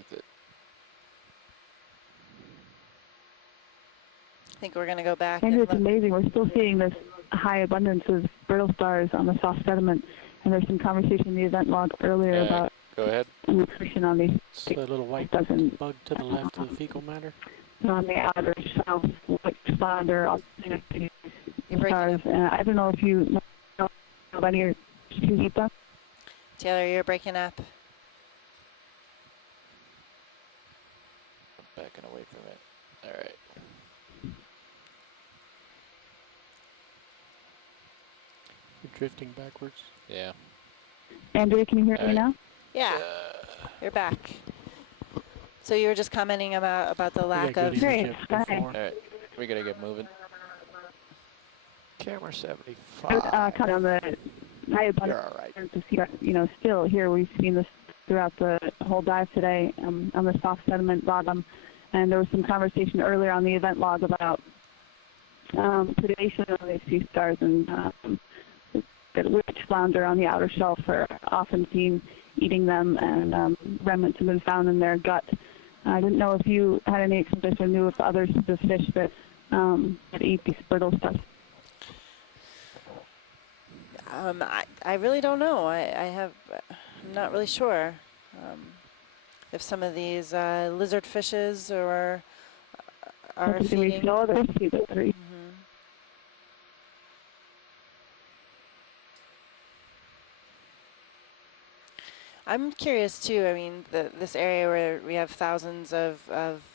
underneath it. I think we're going to go back. And And it's amazing. We're still seeing this high abundance of brittle stars on the soft sediment. And there's some conversation in the event log earlier about go ahead. nutrition on these. It's a little white bug to the left of the fecal matter. On the outer shelf, white flounder, stars. And I don't know if you know about any of Taylor, you're breaking up. I'm backing away from it. All right. You're drifting backwards. Yeah. Andrea, can you hear me now? Yeah, you're back. So you were just commenting about the lack of... Great. All right, we gotta get moving. Camera 75. Kind of the high abundance. You're all right. You know, still here we've seen this throughout the whole dive today on the soft sediment bottom, and there was some conversation earlier on the event log about predation of these sea stars, and the witch flounder on the outer shelf are often seen eating them, and remnants have been found in their gut. I didn't know if you had any experience or knew if others the fish that eat these brittle stuff. I really don't know. I'm not really sure if some of these lizard fishes or are feeding. I'm curious too. I mean, this area where we have thousands of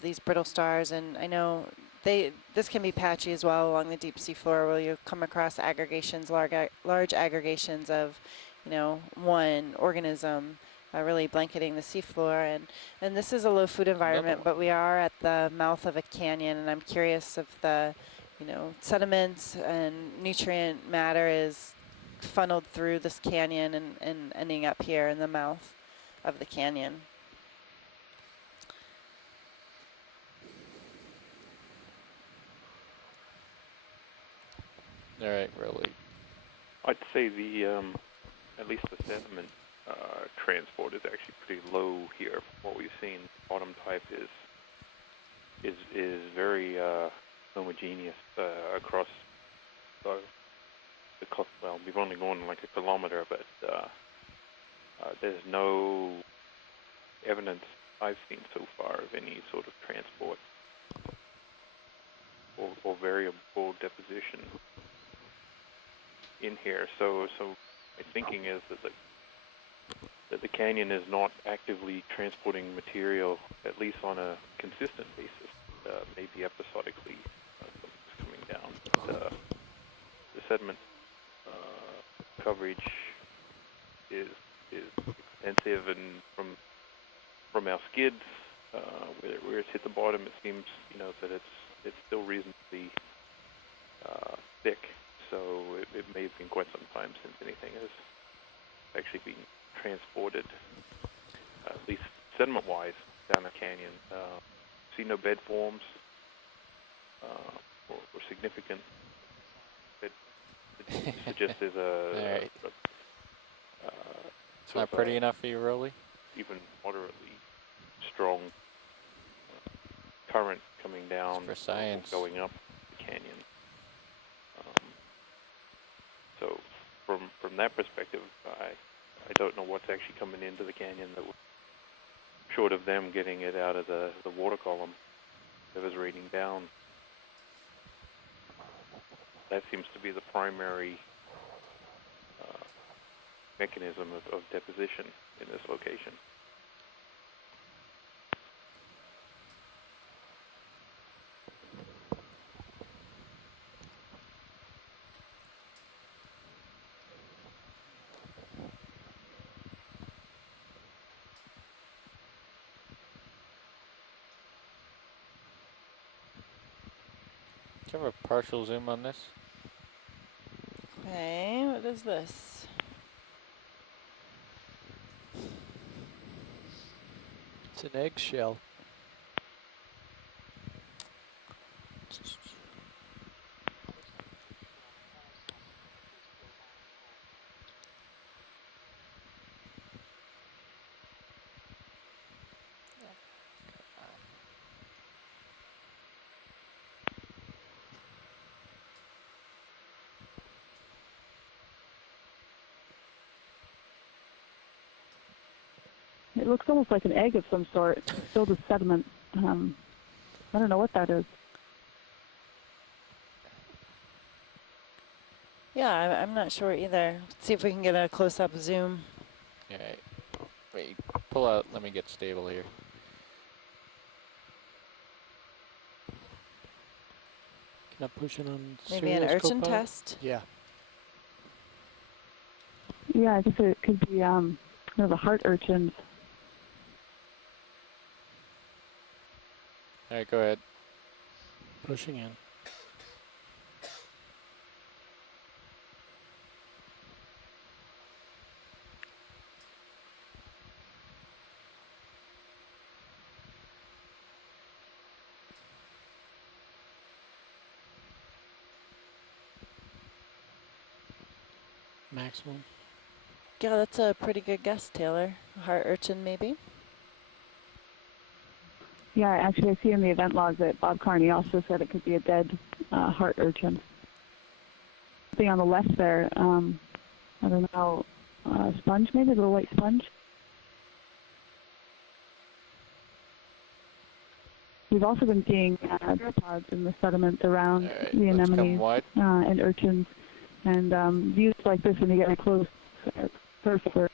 these brittle stars, and I know this can be patchy as well along the deep sea floor, where you come across aggregations, large aggregations of, you know, one organism really blanketing the seafloor. And this is a low food environment, but we are at the mouth of a canyon, and I'm curious if the, you know, sediments and nutrient matter is funneled through this canyon and ending up here in the mouth of the canyon. All right, really. I'd say the at least the sediment transport is actually pretty low here. What we've seen, bottom type is very homogeneous across the coast. Well, we've only gone like a kilometer, but there's no evidence I've seen so far of any sort of transport or variable deposition in here. So my thinking is that the canyon is not actively transporting material, at least on a consistent basis. Maybe episodically something's coming down. But, the sediment coverage is extensive, and from our skids, where it's hit the bottom, it seems, you know, that it's still reasonably thick. So it may have been quite some time since anything has actually been transported, at least sediment-wise, down the canyon. See no bed forms or significant. It suggests there's a right. It's not pretty enough for you, Rolly? Even moderately strong current coming down, for science, going up the canyon. So from that perspective, I don't know what's actually coming into the canyon that would, short of them getting it out of the water column that was raining down. That seems to be the primary mechanism of deposition in this location. Do you have a partial zoom on this? Okay, what is this? It's an eggshell. It looks almost like an egg of some sort, filled with sediment. I don't know what that is. Yeah, I'm not sure either. Let's see if we can get a close-up zoom. Yeah. Wait, pull out. Let me get stable here. Can I push it on Maybe an urchin stereoscope? test? Yeah. Yeah, I guess it could be the heart urchins. All right, go ahead. Pushing in. Maximum. Yeah, that's a pretty good guess, Taylor. Heart urchin, maybe? Yeah, actually, I see in the event log that Bob Carney also said it could be a dead heart urchin. Something on the left there, I don't know, sponge maybe, a little white sponge. We've also been seeing pods in the sediment around All right, the let's come anemones wide. and urchins. And views like this, when you get close, perfect for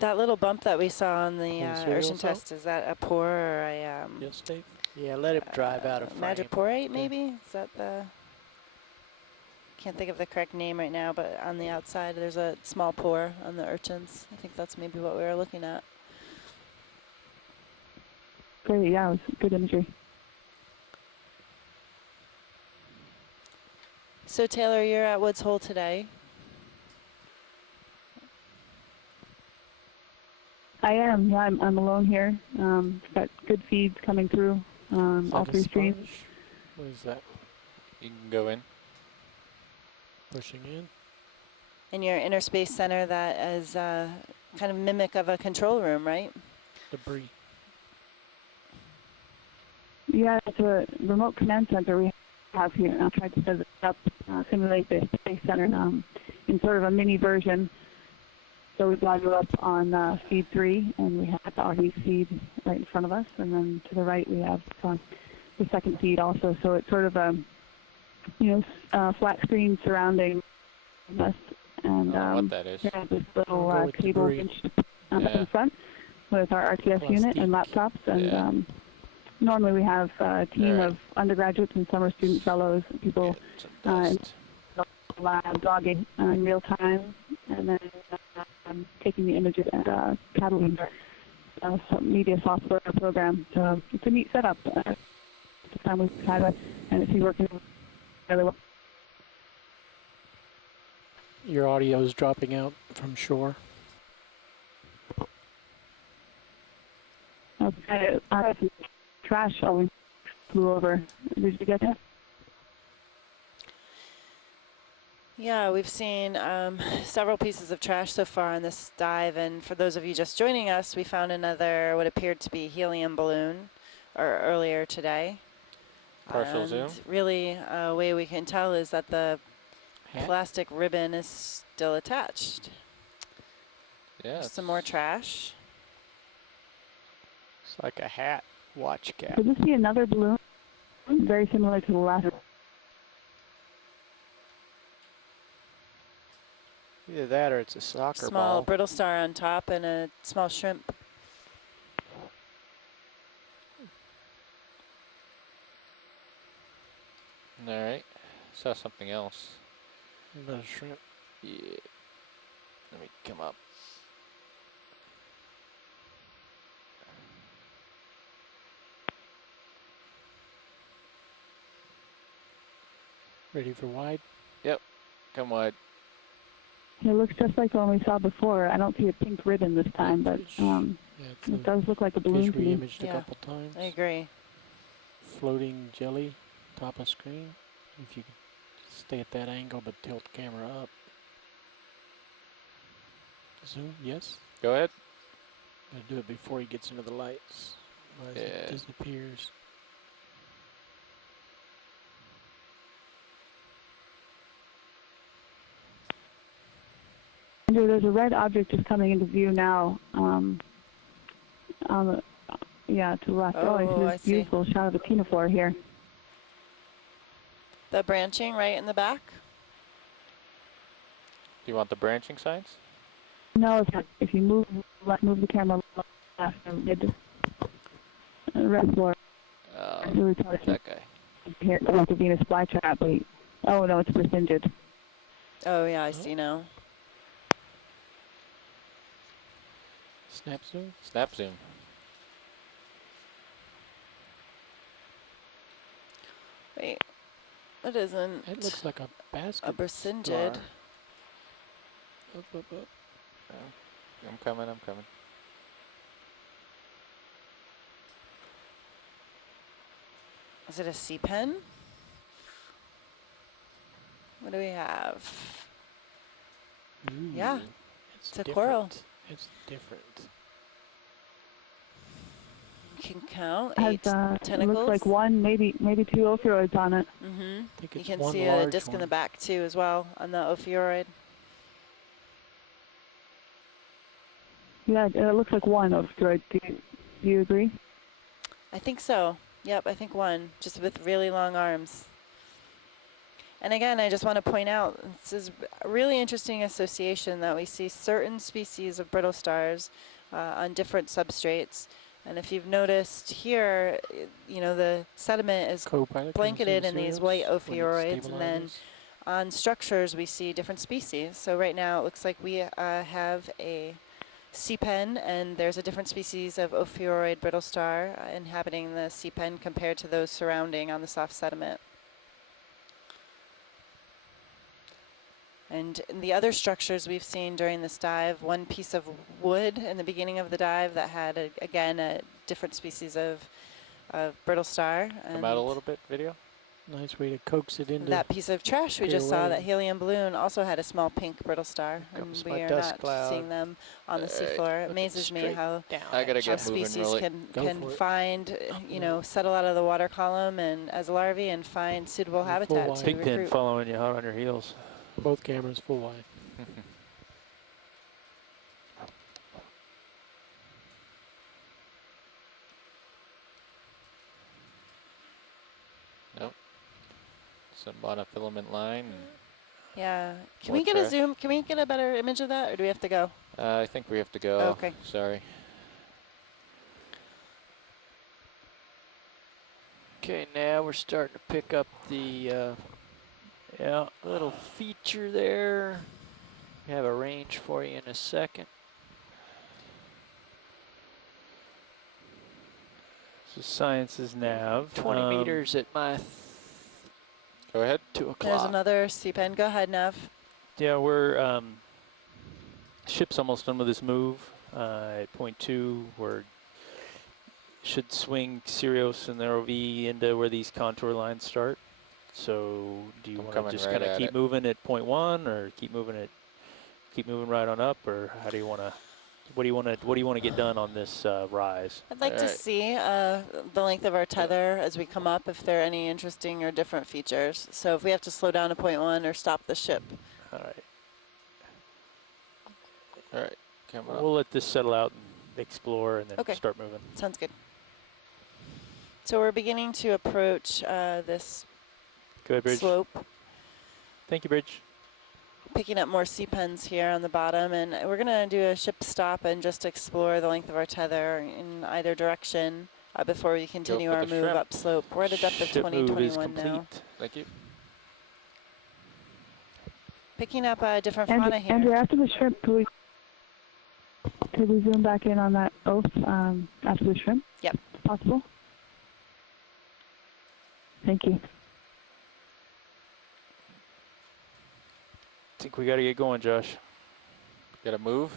That little bump that we saw on the Pull the serial urchin out? test, is that a pore or a Yes, Dave? Yeah, let it drive out of frame. madreporate, Okay. maybe? Is that the... Can't think of the correct name right now, but on the outside there's a small pore on the urchins. I think that's maybe what we were looking at. great. Yeah, it was good imagery. So Taylor, you're at Woods Hole today. I am. Yeah, I'm alone here. Got good feeds coming through Is all that a three streams. sponge? What is that? You can go in. Pushing in? In your inner space center that is kind of mimic of a control room, right? Debris. Yeah, it's a remote command center we have here. I tried to set it up, simulate the space center in sort of a mini version. So we log you up on feed 3, and we have the RD feed right in front of us, and then to the right we have the second feed also. So it's sort of a flat screen surrounding us, and I don't know what that is. we have this little Go with table debris. bench up Yeah. in front with our RTS unit and laptops, and Yeah. normally we have a team Alright. of undergraduates and summer student fellows, people Get some in dust. the lab logging in real time, and then taking the images and cataloging some media software program. So it's a neat setup. The time we've had it, and it's been working really well. Your audio is dropping out from shore. Okay, I have some trash always flew over. Did you get that? Yeah, we've seen several pieces of trash so far on this dive, and for those of you just joining us, we found another what appeared to be helium balloon earlier today. Partial And zoom. really, a way we can tell is that the Hat? plastic ribbon is still attached. Yeah. Some more trash. It's like a hat. Watch cap. Could this be another balloon? Very similar to the last. Either that or it's a soccer Small ball. brittle star on top and a small shrimp. All right. Saw something else. Another shrimp. Yeah. Let me come up. Ready for wide? Come wide. It looks just like the one we saw before. I don't see a pink ribbon this time, but Yeah, it's it does look like a balloon fish to we me. imaged a Yeah. couple times. I agree. Floating jelly, top of screen. If you could stay at that angle but tilt the camera up. Zoom, yes. Go ahead. Gotta do it before he gets into the lights. Otherwise Yeah. it disappears. Andrew, there's a red object just coming into view now. On the, yeah, to the left. Oh, I see I this see. beautiful shot of the pinafore here. The branching right in the back? Do you want the branching signs? No, if you move the camera left, mid red floor. Really probably That guy. here, like the Venus flytrap. Wait. Oh no, it's rescinded. Oh yeah, I see now. Snap zoom. Snap zoom. Wait, that isn't It looks like a basket. a Brazingid. star. Up. I'm coming, I'm coming. Is it a sea pen? What do we have? Ooh, Yeah, it's a coral. It's different. You can count Has 8 it tentacles. looks like one, maybe two ophiuroids on it. Mm-hmm. I think You it's can one see a large disc in the one. back too as well on the ophiuroid. Yeah, it looks like one ophiuroid. Do you agree? I think so. Yep, I think one, just with really long arms. And again, I just want to point out, this is a really interesting association that we see certain species of brittle stars on different substrates. And if you've noticed here, you know, the sediment is Co-pilot blanketed in comes these serials white when it ophiuroids, and then stabilizes. on structures we see different species. So right now it looks like we have a sea pen, and there's a different species of ophiuroid brittle star inhabiting the sea pen compared to those surrounding on the soft sediment. And in the other structures we've seen during this dive, one piece of wood in the beginning of the dive that had, again, a different species of brittle star. Come out a little bit, video. Nice way to coax it into. That piece of trash we clear just saw, away. that helium balloon, also had a small pink brittle star. Comes And my we are dust not cloud. seeing them on the Alright. seafloor. It Looking amazes me straight how down I gotta at get you. moving, species really. Go can for it. find, you know, settle out of the water column and as larvae and find suitable Full habitat wide. to Pigpen recruit. following you hot on your heels. Both cameras full wide. Nope. Some monofilament line. Yeah. Can More we get a trash. zoom? Can we get a better image of that, or do we have to go? I think we have to go. Okay. Sorry. Okay, now we're starting to pick up the little feature there. We have a range for you in a second. So Science's nav. 20 meters at my Go ahead. 2 There's o'clock. another sea pen. Go ahead, Nev. Yeah, we're ship's almost done with this move. At point 2, we're should swing Sirius and the ROV into where these contour lines start. So do you I'm want to coming just right kind of at keep it. moving at point 1, or keep moving right on up, or how do you want to? What do you want to get done on this rise? I'd like to Alright. see the length of our tether as we come up, if there are any interesting or different features. So if we have to slow down to point 1 or stop the ship. All right, All right. Come up. we'll let this settle out and explore, and then Okay. start moving. Sounds good. So we're beginning to approach this Go ahead, Bridge. slope, Thank you, Bridge. picking up more sea pens here on the bottom, and we're going to do a ship stop and just explore the length of our tether in either direction before we continue with our the move shrimp. upslope. We're at a depth of Ship move is 2021 now. complete. Thank you. Picking up different Andrew, fauna here. Andrew, after the shrimp, could we zoom back in on that oath after the shrimp? Yep. If possible? Thank you. Think we got to get going, Josh. Gotta move.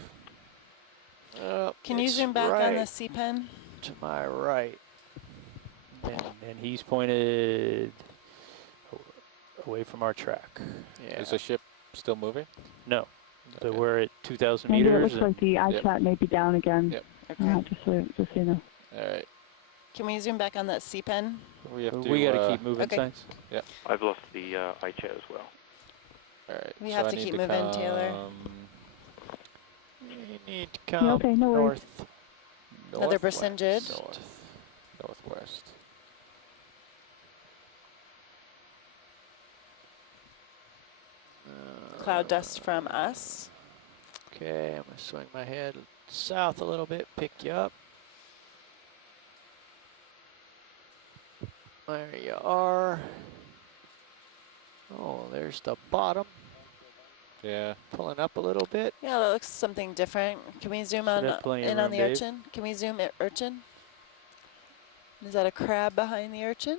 Can you It's zoom back on right the sea pen? to my right? And he's pointed away from our track. Yeah. Is the ship still moving? No. So Okay. we're at 2,000 Andrew, it meters. looks like the iChat may be down again. Yep. Okay. Just so you know. All right. Can we zoom back on that sea pen? We have to. We got to keep moving, okay. Science. I've lost the iChat as well. All right. We so have I to need keep moving, Taylor. come Need to come okay, no worries. north. Another Northwest. Brazingid. Northwest. Cloud dust from us. Okay, I'm gonna swing my head south a little bit, pick you up. There you are. Oh, there's the bottom. Yeah. Pulling up a little bit. Yeah, that looks something different. Can we zoom Should on have plenty of in on room, the Dave. urchin? Can we zoom at urchin? Is that a crab behind the urchin?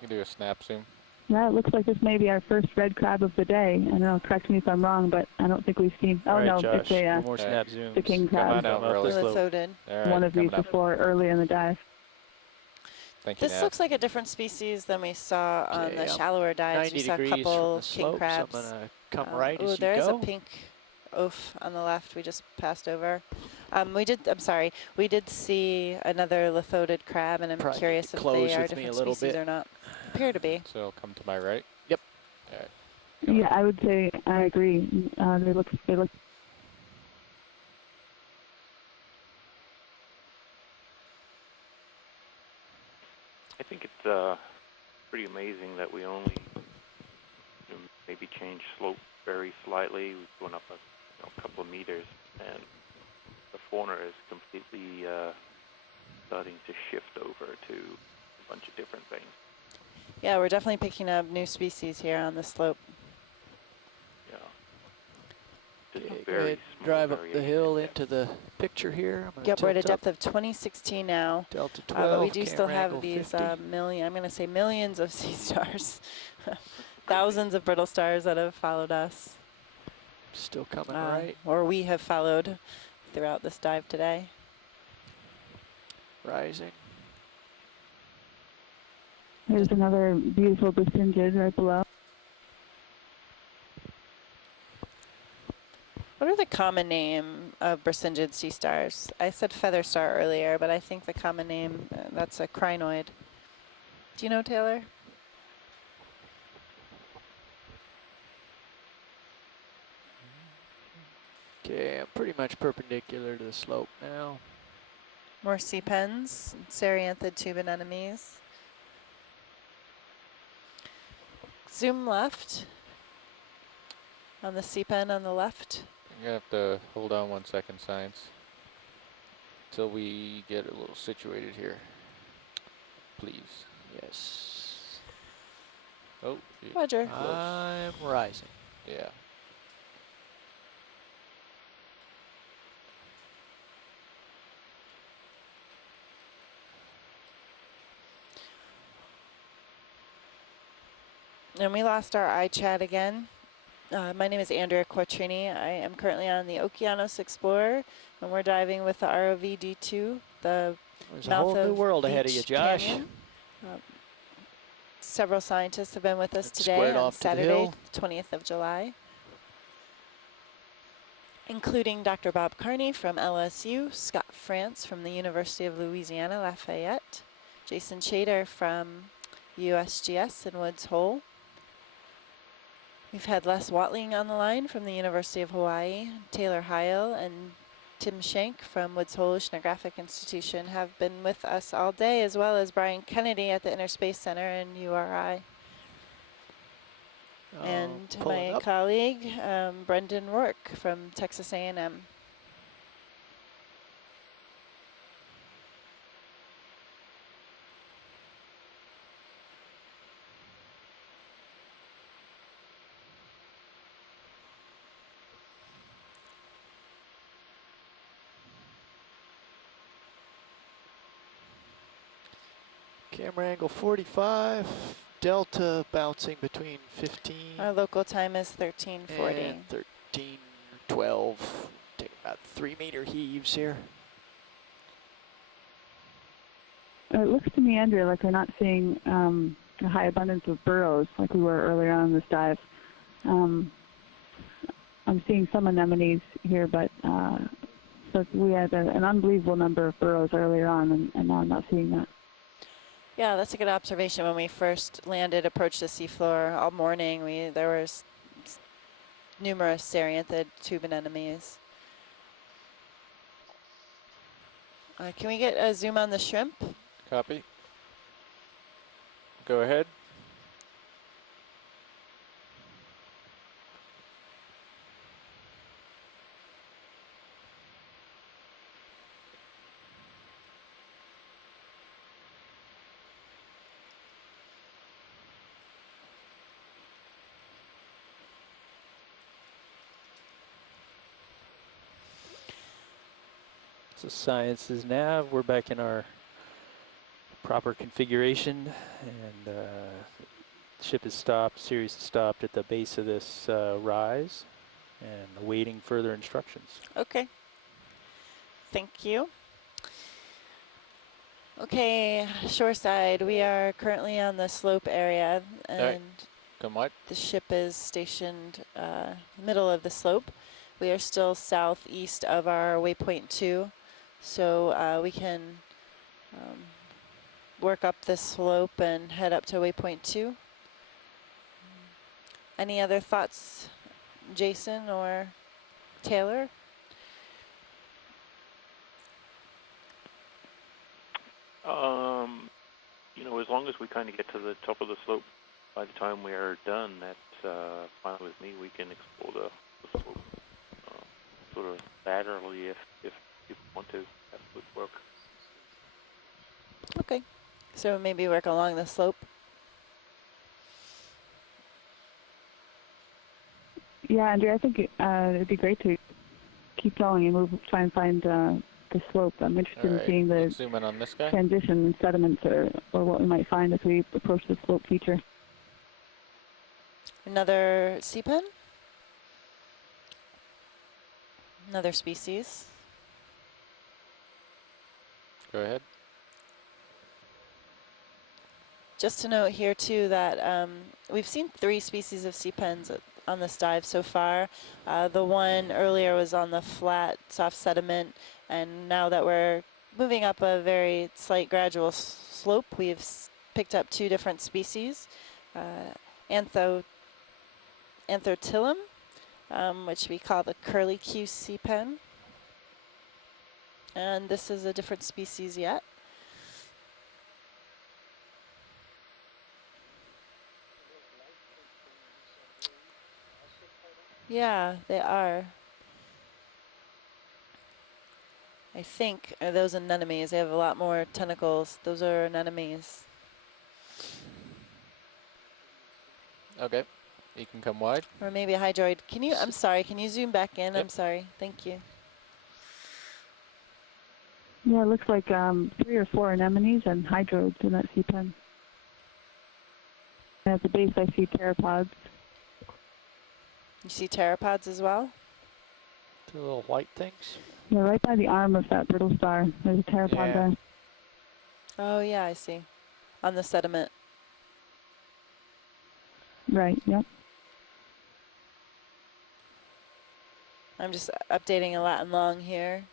You can do a snap zoom. Yeah, it looks like this may be our first red crab of the day. I don't know, correct me if I'm wrong, but I don't think we've seen. Oh All right, no, Josh, it's a no more Okay. snap zooms. the king Come crab. on out, Come up really. the slope. Lithotid. All right, One of these coming up. before early in the dive. Thank you, This Nat. looks like a different species than we saw on Okay, the I'm shallower dives. 90 We saw a degrees from couple the king slope, crabs. so I'm gonna come right Oh, as you there is a go. pink oaf on the left. We just passed over. I'm sorry. We did see another lithotid crab, and I'm Probably need curious to if close they are with me a different little species bit. or not. Appear to be. So come to my right. Yep. All right. Yeah, I would say I agree. They look. I think it's pretty amazing that we only maybe changed slope very slightly. We've gone up a couple of meters, and the fauna is completely starting to shift over to a bunch of different things. Yeah, we're definitely picking up new species here on the slope. Yeah. Just Okay, go very ahead, small drive up the variation hill in depth. into the picture here. I'm gonna Yep, we're at a tilt up. depth of 2016 now. Delta But 12, we do still camera have angle these 50. I'm going to say millions of sea stars. Thousands of brittle stars that have followed us. Still coming right, Or we have followed throughout this dive today. rising. There's another beautiful Brazingid right below. What are the common name of Brazingid sea stars? I said feather star earlier, but I think the common name, that's a crinoid. Do you know, Taylor? Okay, I'm pretty much perpendicular to the slope now. More sea pens, Serianthid tube anemones. Zoom left on the sea pen on the left. You're gonna have to hold on 1 second, science, till we get a little situated here. Please. Yes. Oh, yeah, Roger. close. I'm rising. Yeah. And we lost our iChat again. My name is Andrea Quattrini. I am currently on the Okeanos Explorer, and we're diving with the ROV D2, the There's a mouth whole new of world ahead of Beach you, Josh. Canyon. Several scientists have been with us And today squared on off to the Saturday, hill. 20th of July, including Dr. Bob Carney from LSU, Scott France from the University of Louisiana Lafayette, Jason Chater from USGS in Woods Hole. We've had Les Watling on the line from the University of Hawaii. Taylor Heil and Tim Schenk from Woods Hole Oceanographic Institution have been with us all day, as well as Brian Kennedy at the Inner Space Center in URI. And pulling my up. colleague, Brendan Rourke from Texas A&M. Camera angle 45. Delta bouncing between 15 Our local time is 1340. and 13, 12. Take about 3 meter heaves here. It looks to me, Andrea, like we're not seeing a high abundance of burrows like we were earlier on in this dive. I'm seeing some anemones here, but we had an unbelievable number of burrows earlier on, and now I'm not seeing that. Yeah, that's a good observation. When we first landed, approached the seafloor all morning, there was numerous Serianthid tube anemones. Can we get a zoom on the shrimp? Copy. Go ahead. So science is nav. We're back in our proper configuration, and ship is stopped. Sirius is stopped at the base of this rise, and awaiting further instructions. Okay. Thank you. Okay, shoreside. We are currently on the slope area, and Come wide. the ship is stationed middle of the slope. We are still southeast of our waypoint 2, so we can work up this slope and head up to waypoint 2. Any other thoughts, Jason or Taylor? You know, as long as we kind of get to the top of the slope by the time we are done, that's fine with me. We can explore the slope sort of laterally if people want to. That would work. Okay, so maybe work along the slope. Yeah, Andrea, I think it'd be great to keep going and try and find the slope. I'm interested in seeing the Let's zoom in on this guy. transition in sediments or what we might find as we approach the slope feature. Another sea pen? Another species? Go ahead. Just to note here too that we've seen 3 species of sea pens on this dive so far. The one earlier was on the flat, soft sediment, and now that we're moving up a very slight gradual slope, we've picked up 2 different species. Anthotillum, which we call the curly Q sea pen. And this is a different species yet. Yeah, they are. I think, are those anemones? They have a lot more tentacles. Those are anemones. Okay. You can come wide. Or maybe a hydroid. Can you, I'm sorry, can you zoom back in? Yep. I'm sorry. Thank you. Yeah, it looks like 3 or 4 anemones and hydroids in that sea pen. And at the base, I see pteropods. You see pteropods as well? The little white things. Yeah, right by the arm of that brittle star, there's a pteropod there. Oh yeah, I see. On the sediment. Right, yep. I'm just updating a Latin long here.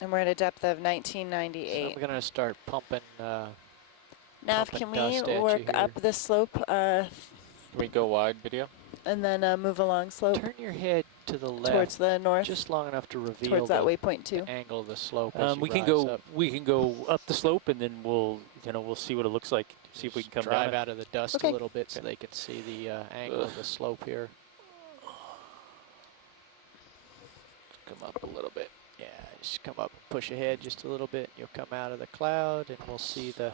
And we're at a depth of 1998. So we're gonna start pumping. Nav, pumping can we dust at you work here. up the slope Can we go wide, video? and then move along slope Turn your head to the left, towards the north, just long enough to reveal towards that the waypoint 2? angle of the slope as you We can rise go. up. We can go up the slope, and then we'll see what it looks like. See if we can come Drive down. out of the dust Okay. a little bit so they can see the angle of the slope here. Come up a little bit. Yeah, just come up, push ahead just a little bit. You'll come out of the cloud, and we'll see the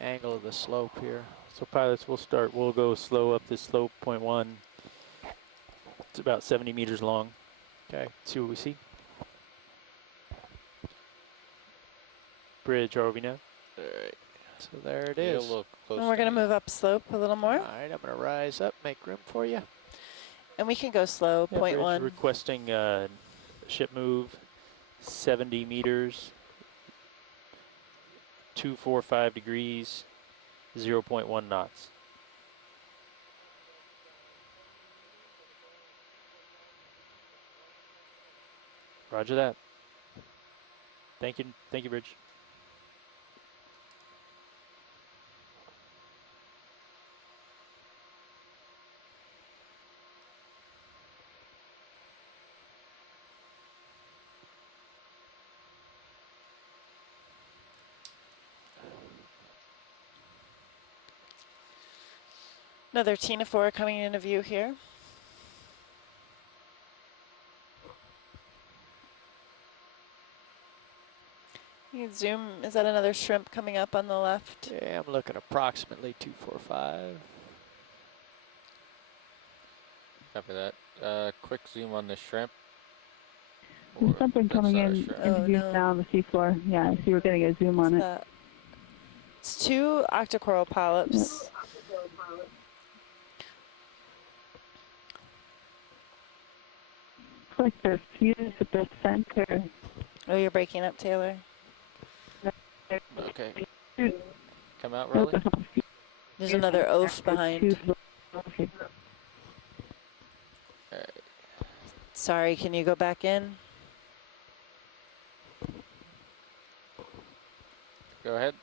angle of the slope here. So pilots, we'll go slow up this slope, 0.1. It's about 70 meters long. Okay. See what we see. Bridge ROV now. All right. So there it Get a is. little close And we're going to me. move up slope a little more. All right, I'm going to rise up, make room for you. And we can go slow, Yeah, point bridge 1. requesting ship move 70 meters, 245 degrees, 0.1 knots. Roger that. Thank you, Bridge. Another Tina 4 coming into view here. You can zoom, is that another shrimp coming up on the left? Yeah, I'm looking approximately 245. Copy that. Quick zoom on the shrimp. There's something That's coming not a in shrimp. into Oh, view no. now on the seafloor. Yeah, I see we're getting a zoom on it. It's 2 octocoral polyps. Looks like they're fused at the center. Oh, you're breaking up, Taylor. Okay. Come out, Rolly. There's another oaf behind. Alright. Sorry, can you go back in? Go ahead.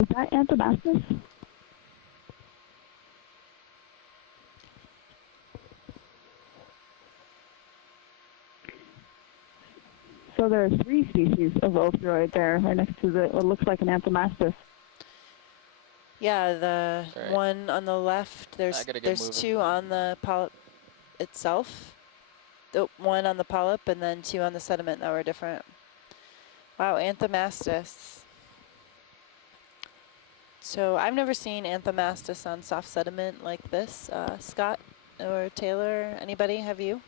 Is that Anthomastus? So there are 3 species of opioid there, right next to the what looks like an Anthomastus. Yeah, the Right. one on the left, I gotta get there's moving. 2 on the polyp itself. The 1 on the polyp and then 2 on the sediment that were different. Wow, Anthomastus. So I've never seen Anthomastus on soft sediment like this. Scott or Taylor, anybody, have you?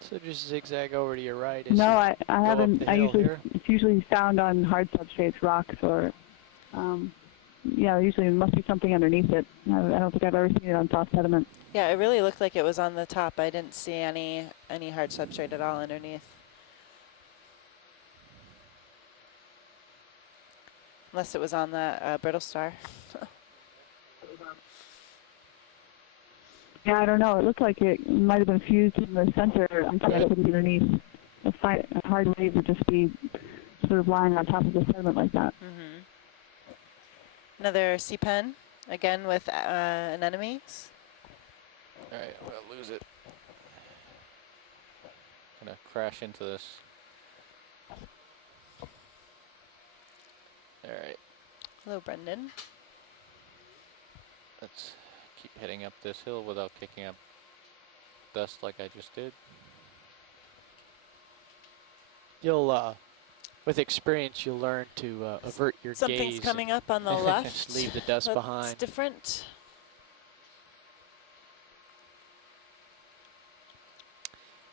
So just zigzag over to your right. As No, you I go up haven't. the I hill usually here. it's usually found on hard substrates, rocks, or yeah. Usually it must be something underneath it. I don't think I've ever seen it on soft sediment. Yeah, it really looked like it was on the top. I didn't see any hard substrate at all underneath. Unless it was on that brittle star. Yeah, I don't know. It looked like it might have been fused in the center. I'm trying to put it underneath. A hard wave would just be sort of lying on top of the sediment like that. Mm-hmm. Another sea pen, again with anemones. Alright, I'm gonna lose it. Gonna crash into this. Alright, Hello, Brendan. let's keep heading up this hill without kicking up dust like I just did. You'll, with experience, you'll learn to avert your Something's gaze. coming up on the left. Just leave the dust That's behind. different.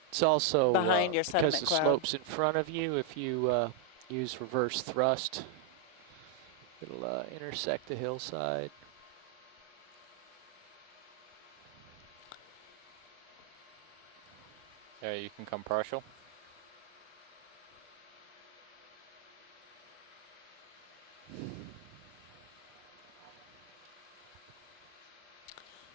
It's also Behind your because sediment the cloud. slope's in front of you. If you use reverse thrust, it'll intersect the hillside. Alright, you can come partial.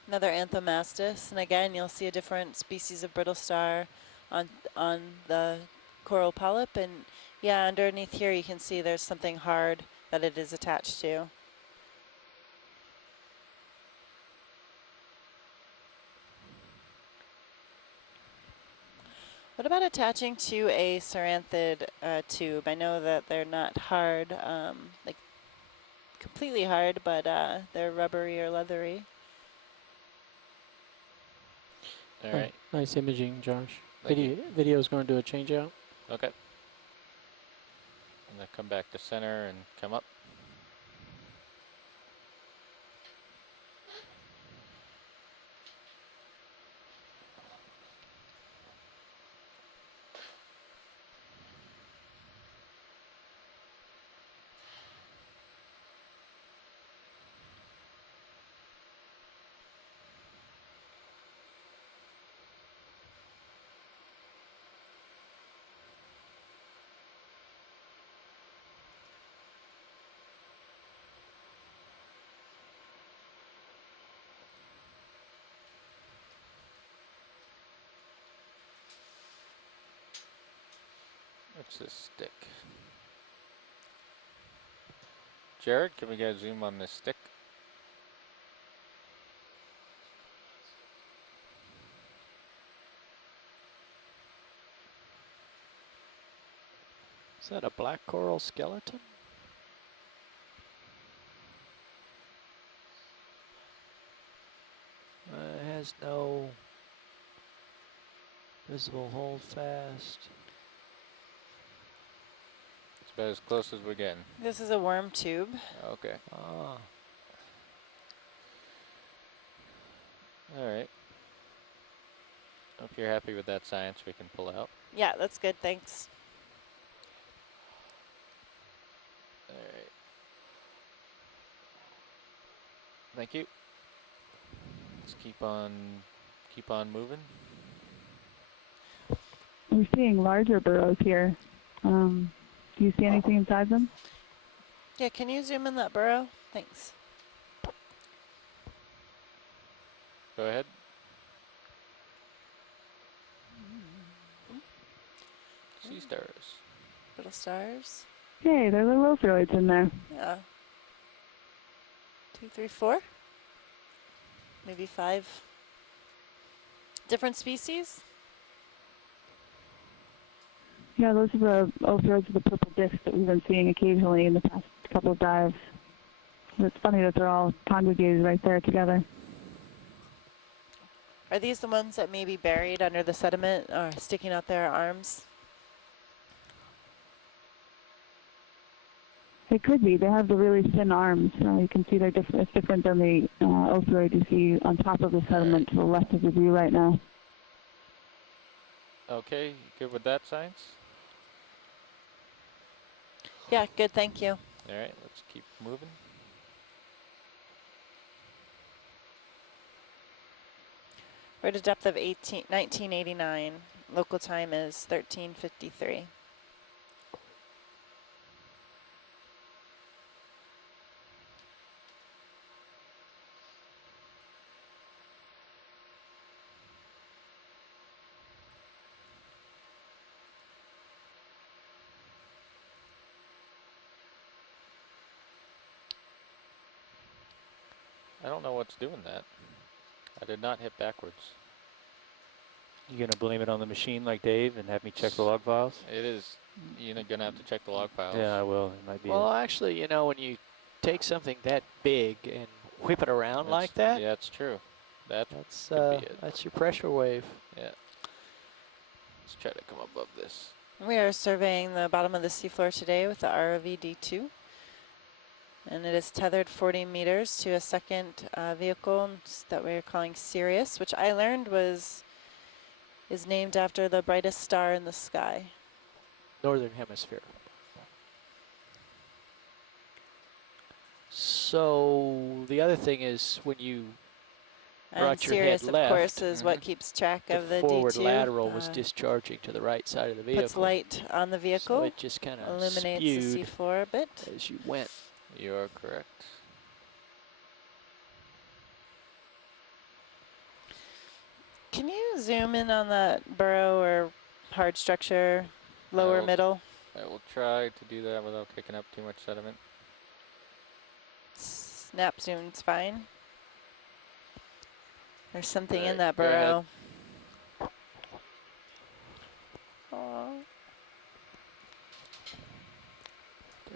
Another Anthomastus, and again you'll see a different species of brittle star on the coral polyp, and yeah, underneath here you can see there's something hard that it is attached to. What about attaching to a ceranthid tube? I know that they're not hard, like completely hard, but they're rubbery or leathery. Alright, Nice imaging, Josh. thank you. Video's going to do a change out. Okay. I'm gonna come back to center and come up. What's this stick? Jared, can we get a zoom on this stick? Is that a black coral skeleton? It has no visible hold fast. It's about as close as we're getting. This is a worm tube. Okay. Ah, All right. If you're happy with that science, we can pull out. Yeah, that's good, thanks. All right. Thank you. Let's keep on moving. We're seeing larger burrows here. Do you see anything inside them? Yeah, can you zoom in that burrow? Thanks. Go ahead. Sea stars. Little stars. Hey, there are little ophiroids in there. Yeah. 2, 3, 4. Maybe 5. Different species? Yeah, those are the ophiroids with the purple disc that we've been seeing occasionally in the past couple of dives. It's funny that they're all congregated right there together. Are these the ones that may be buried under the sediment or sticking out their arms? It could be. They have the really thin arms. You can see they're different. It's different than the ophiroid you see on top of the sediment to the left of the view right now. Okay, good with that science? Yeah, good, thank you. All right, let's keep moving. We're at a depth of 1989. Local time is 13:53. I don't know what's doing that. I did not hit backwards. You gonna blame it on the machine like Dave and have me check the log files? It is. You're gonna have to check the log files. Yeah, I will. It might be. well, actually, you know, when you take something that big and whip it around like that, Yeah, it's true. That that's could be it. that's your pressure wave. Yeah. Let's try to come above this. We are surveying the bottom of the seafloor today with the ROV D2. And it is tethered 40 meters to a second vehicle that we're calling Sirius, which I learned is named after the brightest star in the sky. Northern Hemisphere. So the other thing is when you And brought your head Sirius, of left, course, is what keeps track of the forward D2. lateral was discharging to the right side of the vehicle. Puts light on the vehicle, So it just kind of illuminates the spewed seafloor a bit. as you went. You are correct. Can you zoom in on that burrow or hard structure, lower will. middle? I will try to do that without kicking up too much sediment. Snap zoom's fine. There's something in Alright, that go ahead. burrow. Aw.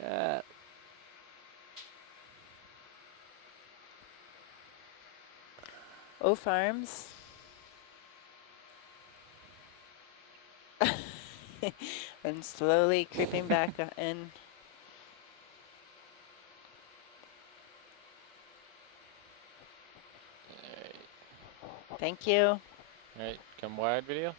Yeah. O farms. And slowly creeping back in. Alright. Thank you. Alright, come wide video.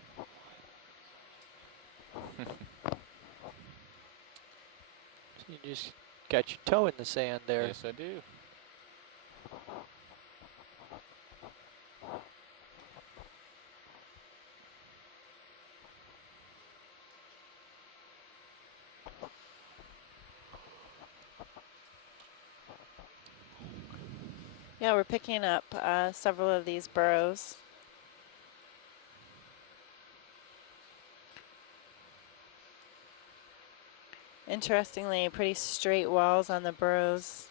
So you just got your toe in the sand there. Yes, I do. Yeah, we're picking up several of these burrows. Interestingly, pretty straight walls on the burrows.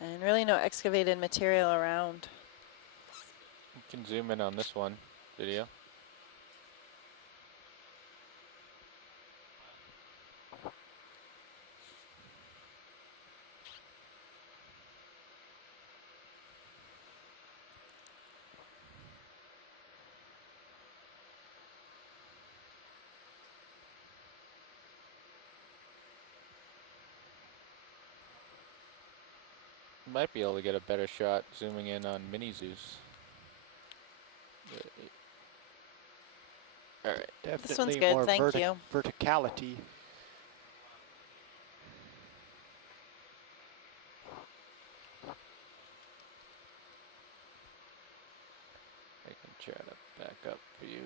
And really no excavated material around. You can zoom in on this one video. Might be able to get a better shot zooming in on mini Zeus. All right. Definitely This one's good, more thank you. verticality. I can try to back up for you.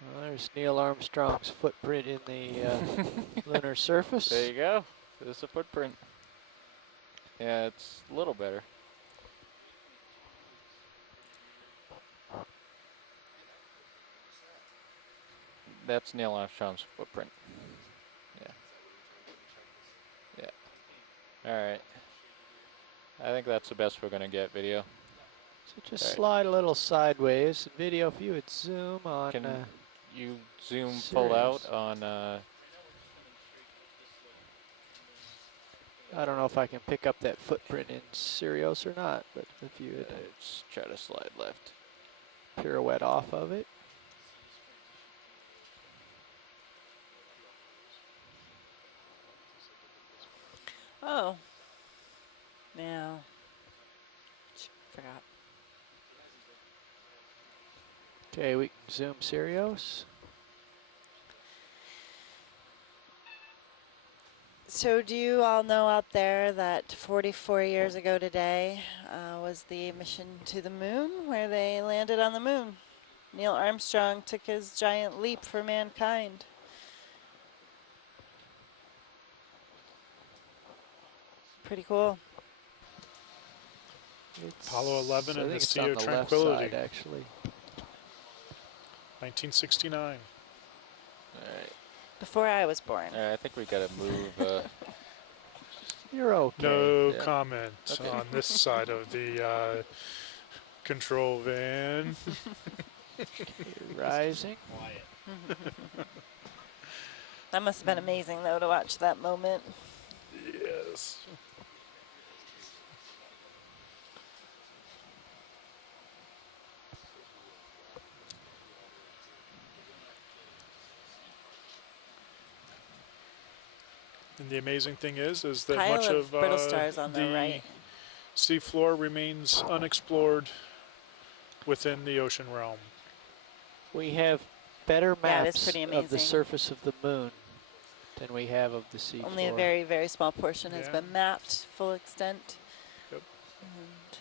Well, there's Neil Armstrong's footprint in the lunar surface. There you go. There's a footprint. Yeah, it's a little better. That's Neil Armstrong's footprint. Yeah. Yeah. All right. I think that's the best we're gonna get video. So just All right. slide a little sideways. Video, if you would zoom on. Can you zoom full out on? I don't know if I can pick up that footprint in Sirius or not, but if you would Let's try to slide left. pirouette off of it. Oh. Yeah. Forgot. Okay, we can zoom Sirius. So do you all know out there that 44 years ago today was the mission to the moon, where they landed on the moon? Neil Armstrong took his giant leap for mankind. Pretty cool. It's, Apollo 11 I and think the it's Sea on of the left Tranquility. side, actually. 1969. All right. Before I was born. I think we gotta move. You're okay. No Yeah. comment Okay. on this side of the control van. Rising. That must have been amazing, though, to watch that moment. Yes. And the amazing thing is that Pile much of of brittle stars on the right. sea floor remains unexplored within the ocean realm. We have better Yeah, it is maps pretty of the amazing. surface of the moon than we have of the sea Only floor. a very, very small portion has Yeah. been mapped full extent. Yep. And,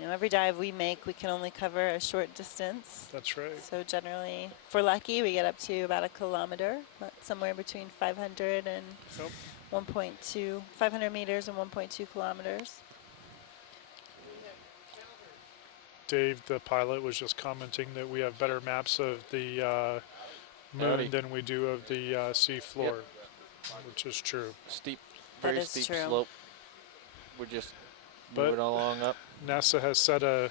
you know, every dive we make, we can only cover a short distance. That's right. So generally, if we're lucky, we get up to about a kilometer, but somewhere between 500 and Yep. 1.2, 500 meters and 1.2 kilometers. Dave, the pilot, was just commenting that we have better maps of the moon Howdy. than we do of the sea floor, which is true. Steep, That very is steep true. slope. We're just But- moving along up, NASA has set a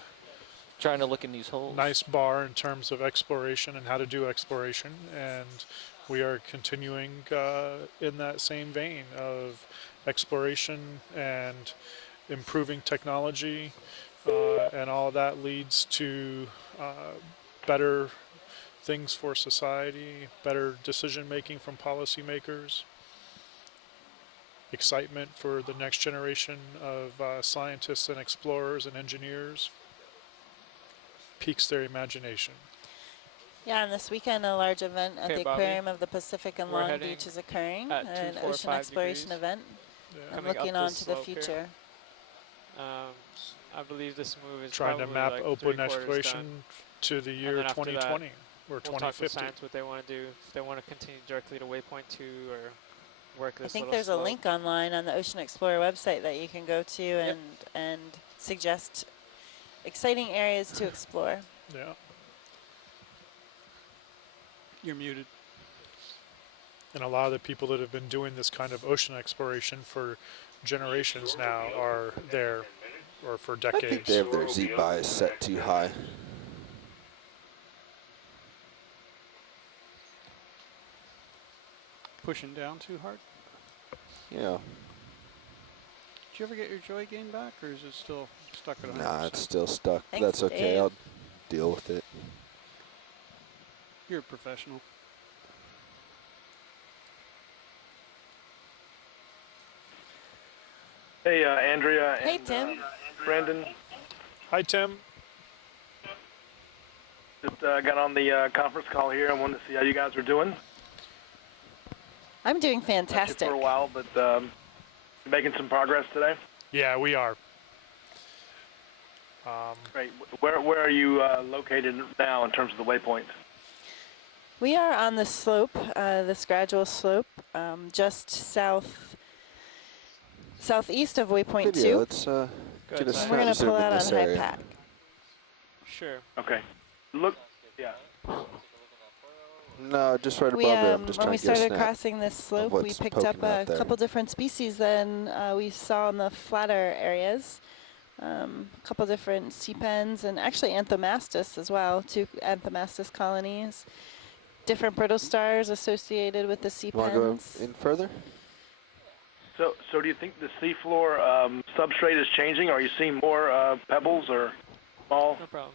trying to look in these holes. nice bar in terms of exploration and how to do exploration, and we are continuing in that same vein of exploration and improving technology, and all that leads to better things for society, better decision making from policymakers, excitement for the next generation of scientists and explorers and engineers, piques their imagination. Yeah, and this weekend a large event at Okay, the Bobby. Aquarium of the Pacific and We're Long heading Beach is occurring, at an 245 ocean exploration degrees. event. Yeah. I'm Coming up looking this on to the slope here. future. I believe this move is Trying to probably map like open 3/4 exploration done. to the year then after that, 2020. or We'll talk with 2050. science what they want to do. If they want to continue directly to waypoint 2 or work this I think little there's slope. a link online on the Ocean Explorer website that you can go to Yep. and suggest exciting areas to explore. Yeah. You're muted. And a lot of the people that have been doing this kind of ocean exploration for generations now are there, or for I think decades. they have their Z bias set too high. Pushing down too hard. Yeah. Did you ever get your joy gain back, or is it still stuck at 100%? Nah, it's still stuck. Thanks, That's okay. Dave. I'll deal with it. You're a professional. Hey, Andrea Hey, and Tim. Brandon. Hi, Tim. Just got on the conference call here. I wanted to see how you guys were doing. I'm doing Met you fantastic. for a while, but making some progress today. Yeah, we are. Great. Where are you located now in terms of the waypoint? We are on the slope, this gradual slope, just southeast of waypoint Video. 2. Let's get a And we're front going to zoom pull in out on this high area. pack. Sure. Okay. Look, yeah. No, just right We, above it. I'm just when trying we to get a started snap. crossing this slope, we what's picked up poking out a there. couple different species than we saw in the flatter areas. A couple different sea pens and actually anthomastus as well, 2 anthomastus colonies. Different brittle stars associated with the sea You want to go pens. in further? So do you think the seafloor substrate is changing? Are you seeing more pebbles or small? No problem.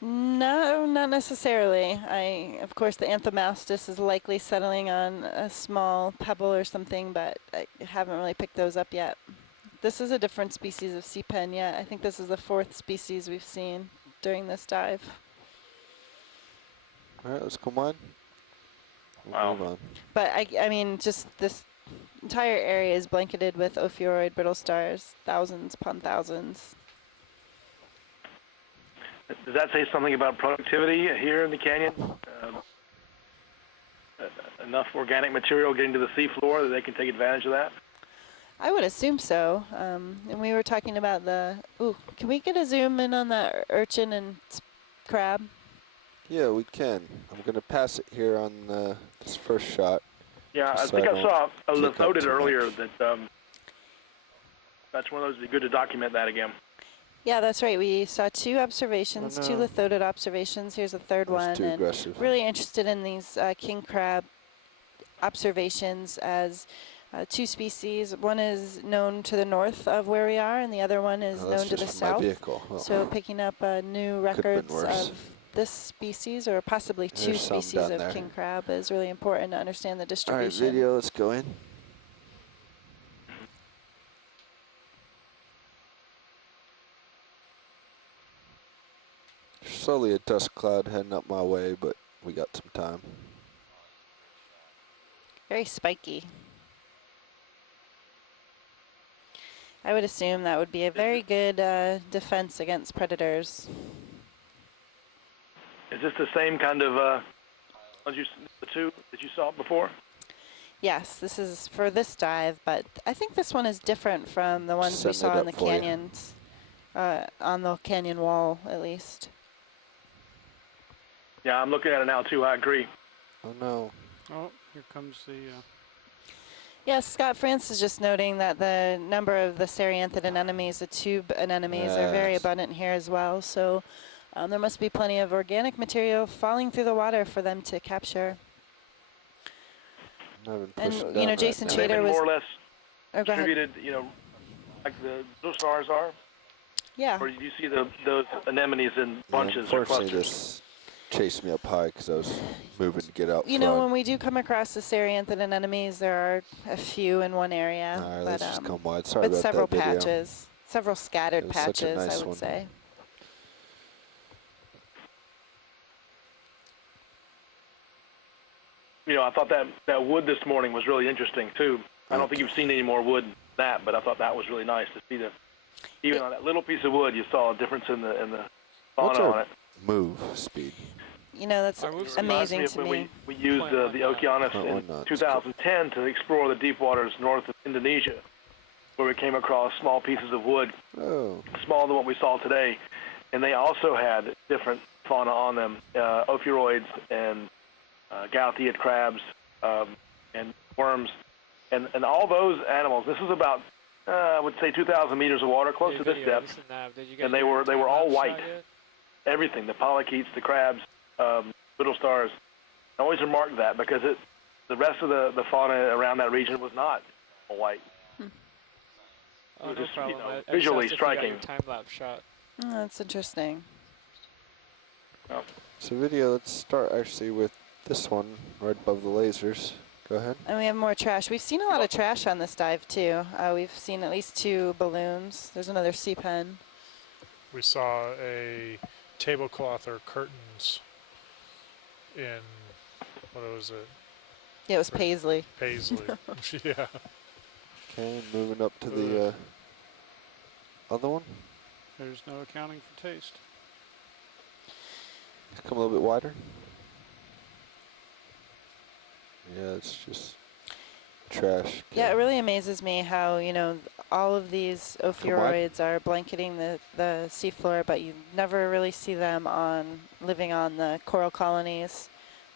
No, not necessarily. Of course, the anthomastus is likely settling on a small pebble or something, but I haven't really picked those up yet. This is a different species of sea pen yet. I think this is the 4th species we've seen during this dive. All right, let's come on. We'll Wow. move on. But I mean, just this entire area is blanketed with ophiuroid brittle stars, thousands upon thousands. Does that say something about productivity here in the canyon? Enough organic material getting to the seafloor that they can take advantage of that? I would assume so. And we were talking about the, ooh, can we get a zoom in on that urchin and crab? Yeah, we can. I'm going to pass it here on this first shot. Yeah, I Just so think I I saw a don't take up lithoted too earlier much. that that's one of those that'd be good to document that again. Yeah, that's right. We saw 2 observations, Oh, 2 no. lithoted observations. Here's a third That was one. too And aggressive. really interested in these king crab observations as 2 species. One is known to the north of where we are, and the other one is Oh, that's known to the just from my south. vehicle. Oh. So picking up new records worse. of this species, or possibly 2 There's some species down of there. king crab, is really important to understand the All right, distribution. video, let's go in. Slowly a dust cloud heading up my way, but we got some time. Very spiky. I would assume that would be a very good defense against predators. Is this the same kind of the 2 that you saw before? Yes, this is for this dive, but I think this one is different from the ones we Setting it saw in the up for you. canyons, on the canyon wall at least. Yeah, I'm looking at it now too. I agree. Oh no. Oh, here comes the... Yes, Scott France is just noting that the number of the Serianthid anemones, the tube anemones, are very Yes. abundant here as well. So there must be plenty of organic material falling through the water for them to capture. I'm having And, pushed you down know, right Jason now. And they've Chater been was... more or less Oh, go ahead. distributed, you know, like the blue stars are? Yeah. Or did you see those anemones in bunches or Unfortunately, clusters? this chased me up high because I was moving to get out You front. know, when we do come across the Serianthid anemones, there are a few in one area, All right, but, let's just come wide. Sorry but about several that video. patches, several scattered It was such a patches, nice I would one. say. You know, I thought that wood this morning was really interesting too. I don't think you've seen any more wood than that, but I thought that was really nice to see even on that little piece of wood, you saw a difference in the What's fauna on our it. move speed? you know, that's Our moves amazing Reminds to me of me. when we used Point the one Okeanos knot. in One knot. 2010 to explore the deep waters north of Indonesia, where we came across small pieces of wood, Oh, smaller than what we saw today, and they also had different fauna on them, ophiuroids and goutheid crabs and worms, and all those animals. This is about I would say 2,000 meters of water, close Hey, to this video, depth, this is Nav. Did you get and they your were all time-lapse white. shot yet? Everything, the polychaetes, the crabs, little stars. I always remark that because the rest of the fauna around that region was not all white. Oh, It was no just, problem. I just visually asked if you got striking. your time-lapse shot. Oh, that's interesting. so video, let's start actually with this one right above the lasers. Go ahead. And we have more trash. We've seen a lot of trash on this dive too. We've seen at least 2 balloons. There's another sea pen. We saw a tablecloth or curtains in, what was it? Yeah, it was Paisley. Paisley. Yeah. Okay, moving up to the other one. There's no accounting for taste. Come a little bit wider. Yeah, it's just trash. Yeah, it Okay. really amazes me how, you know, all of these ophiuroids are blanketing the seafloor, but you never really see them living on the coral colonies.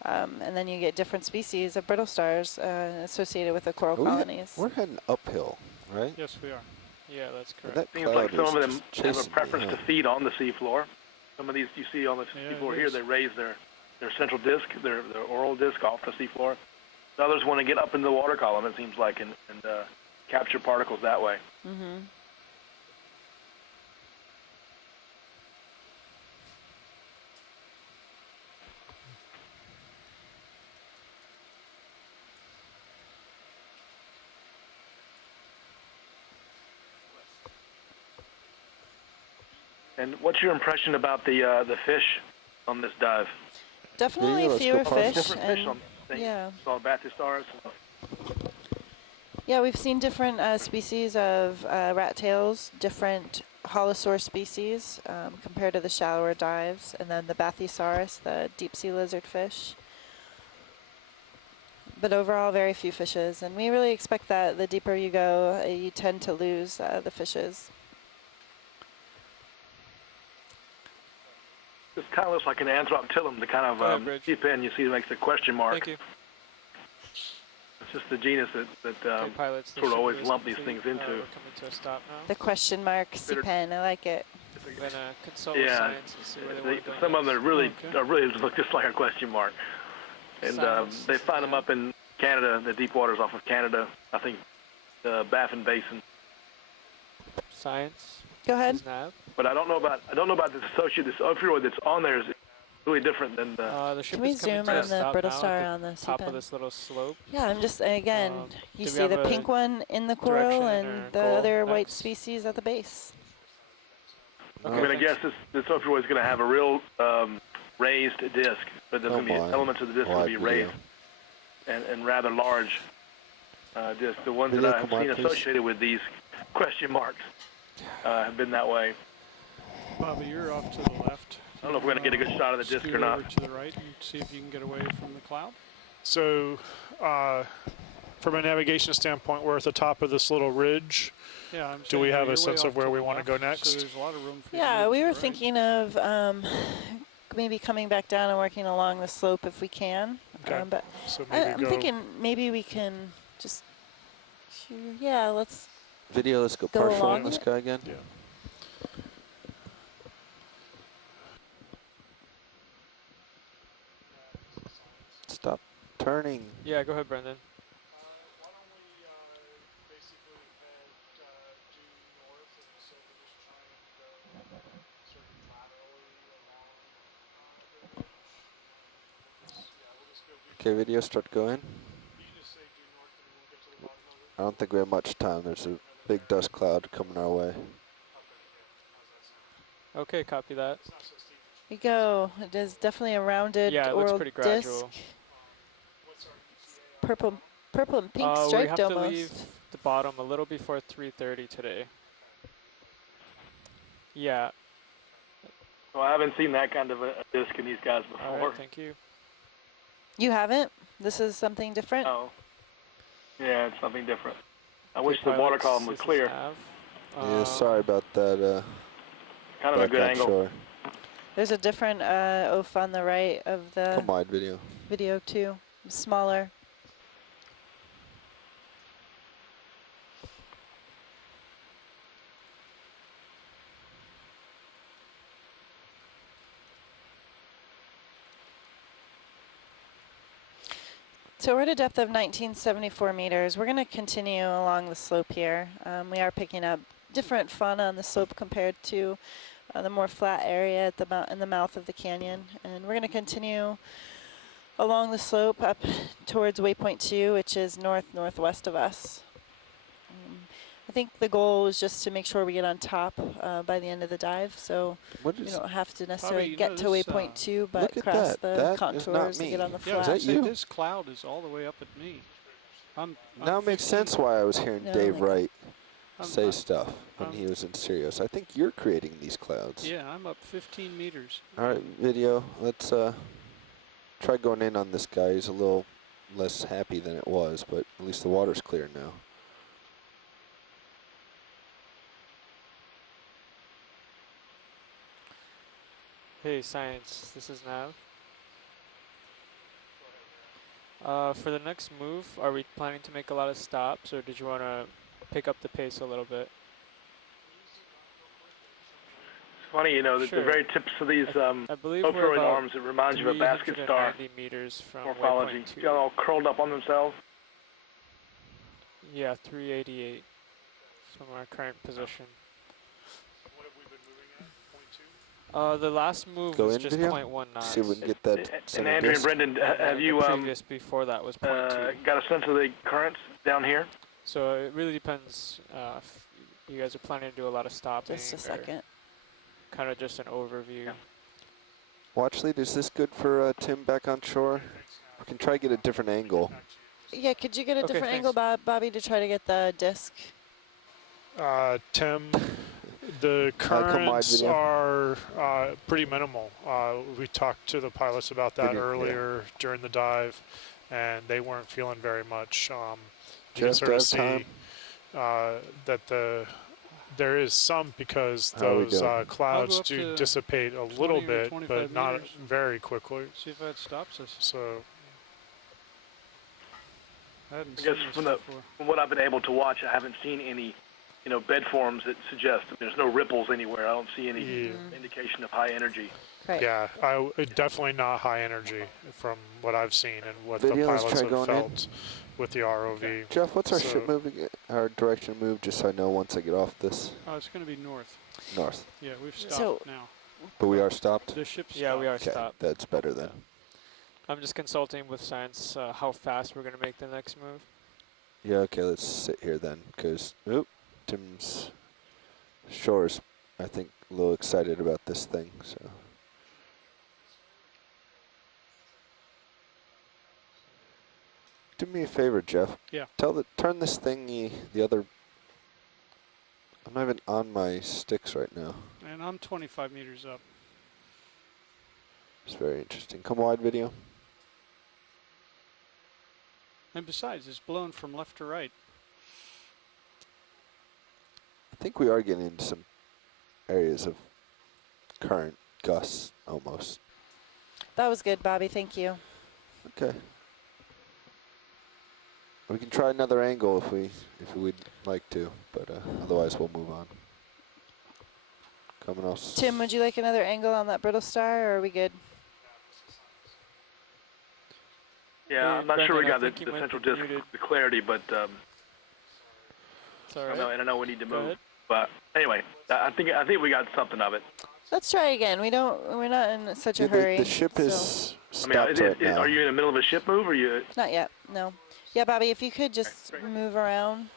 And then you get different species of brittle stars associated with the coral colonies. We're heading uphill, right? Yes, we are. Yeah, that's And correct. that Seems like cloud some of is them just have a chasing preference me, to huh? feed on the seafloor. Some of these you see on the Yeah, seafloor it here, is. they raise their central disc, their oral disc off the seafloor. The others want to get up in the water column, it seems like, and capture particles that way. Mm-hmm. And what's your impression about the fish on this dive? Definitely let's go fewer past fish. Different fish And on this thing. yeah. Saw bathy stars. Yeah, we've seen different species of rat tails, different holosaur species compared to the shallower dives, and then the Bathysaurus, the deep sea lizard fish. But overall, very few fishes, and we really expect that the deeper you go, you tend to lose the fishes. This kind of looks like an Anthroptilum, the kind Go ahead, of Bridge. sea pen you see that makes a question mark. Thank you. It's just the genus that Okay, pilots, the sort of ship always is lump these complete. things into. We're coming to a stop now. The question mark sea pen, I like it. I'm going to consult with Yeah, science and see where they want to go some of them next. are really look just like a question mark. And Science they is find them now. up in Canada, the deep waters off of Canada. I think the Baffin Basin. Science. Go ahead. This is Nav. But I don't know about this ophiuroid that's on there is really different than the. The ship Can we is coming zoom to a on the stop brittle now at star the on the sea top pen? of this little slope. Yeah, I'm just, again, you do we see have the a pink one in the coral direction or and the goal other white next? species at the base. I mean, I guess this ophiuroid is going to have a real raised disc, but there's Oh going to be my. elements of the disc going to be Wide raised and rather large disc. The ones Video, that I've come on, seen please. associated with these question marks have been that way. Bobby, you're off to the left. I don't know if we're going to get a good shot of the disc Scoot or not. over to the right and see if you can get away from the cloud. So, from a navigation standpoint, we're at the top of this little ridge. Yeah, I'm Do we saying have you're a way sense of off where to we the want to go left, next? So there's a lot of room for you to Yeah, move we to were the right. thinking of maybe coming back down and working along the slope if we can. Okay. But So maybe I'm go. thinking maybe we can just, yeah, let's Video, let's go Go partial along on this it? guy again. Yeah. Stop turning. Yeah, go ahead, Brendan. Why don't we basically head due north, and so we're just trying to go sort of laterally along the ridge. We'll just go due. Okay, video, start going. You can just say due north, and we'll get to the bottom of it. I don't think we have much time. There's a big dust cloud coming our way. Okay, copy that. we go. It is definitely a rounded Yeah, it looks oral pretty disc. gradual. Purple and pink We striped have to almost. leave the bottom a little before 3:30 today. Yeah. Well, I haven't seen that kind of a disc in these guys before. All right, thank you. You haven't? This is something different? Oh. Yeah, it's something different. I Okay, wish the water pilots, column was this is clear. Nav. Yeah, sorry about that. Kind of a back good on angle. shore. There's a different OF on the right of the Come wide video. video too. Smaller. So we're at a depth of 1974 meters. We're going to continue along the slope here. We are picking up different fauna on the slope compared to the more flat area at the in the mouth of the canyon. And we're going to continue along the slope up towards waypoint 2, which is north-northwest of us. I think the goal is just to make sure we get on top by the end of the dive, so we don't have to necessarily get to waypoint 2, but cross the contours and get on the flat. Is that you? This cloud is all the way up at me. Now it makes sense why I was hearing Dave Wright say stuff when he was in Sirius. I think you're creating these clouds. Yeah, I'm up 15 meters. All right, video. Let's try going in on this guy. He's a little less happy than it was, but at least the water's clear now. Hey, Science, this is Nav. For the next move, are we planning to make a lot of stops, or did you want to pick up the pace a little bit? It's funny, you know, that the very tips of these I believe we're opioid about arms, it reminds you of a basket star 390 meters from morphology. waypoint 2. Got all curled up on themselves. Yeah, 388 from our current position. What have we been moving at? 0.2? The last move Go was in just video? 0.1 knots. See if we can get that And center Andrew and disc. Brendan, have you the previous before that was 0.2. got a sense of the currents down here? So it really depends if you guys are planning to do a lot of stopping. Just a second. Kind of just an overview. Yeah. Watch lead, is this good for Tim back on shore? We can try to get a different angle. Yeah, could you get a Okay, different thanks. angle, Bobby, to try to get the disc? Tim, the come wide currents video. are pretty minimal. We talked to the pilots about that Video, earlier during the dive, and they weren't feeling very much. You can Just sort of dive see that there is some because How are we those doing? clouds up do to dissipate a little 20 or bit, 25 but not meters. very quickly. See if that stops us. So I hadn't I seen guess this from before. what I've been able to watch, I haven't seen any, you know, bed forms that suggest that there's no ripples anywhere. I don't see any indication of high energy. Right. yeah, definitely not high energy from what I've seen and what Video, the let's pilots try have going in. felt with the ROV. Jeff, what's our So- ship moving? Our direction of move, just so I know once I get off this Oh, it's going to be north. north. Yeah, we've stopped So- now. But we are stopped. The ship's Yeah, we are Okay, stopped. that's better then. I'm just consulting with Science how fast we're going to make the next move. Yeah, okay, let's sit here then, because Tim's Shore's, I think, a little excited about this thing. So do me a favor, Jeff. Yeah. Turn this thingy the other. I'm not even on my sticks right now. And I'm 25 meters up. It's very interesting. Come wide, video. And besides, it's blown from left to right. I think we are getting into some areas of current gusts almost. That was good, Bobby. Thank you. Okay. We can try another angle if we would like to, but otherwise we'll move on. Coming off. Tim, would you like another angle on that brittle star, or are we good? Yeah, I'm not sure we got the central disk, muted. the clarity, but It's all I right. know we need to Go move. ahead. But anyway, I think we got something of it. Let's try again. We're not in such a Yeah, hurry. the ship so- is I mean, stopped right now. are you in the middle of a ship move, or you? Not yet, no. Yeah, Bobby, if you could just move around,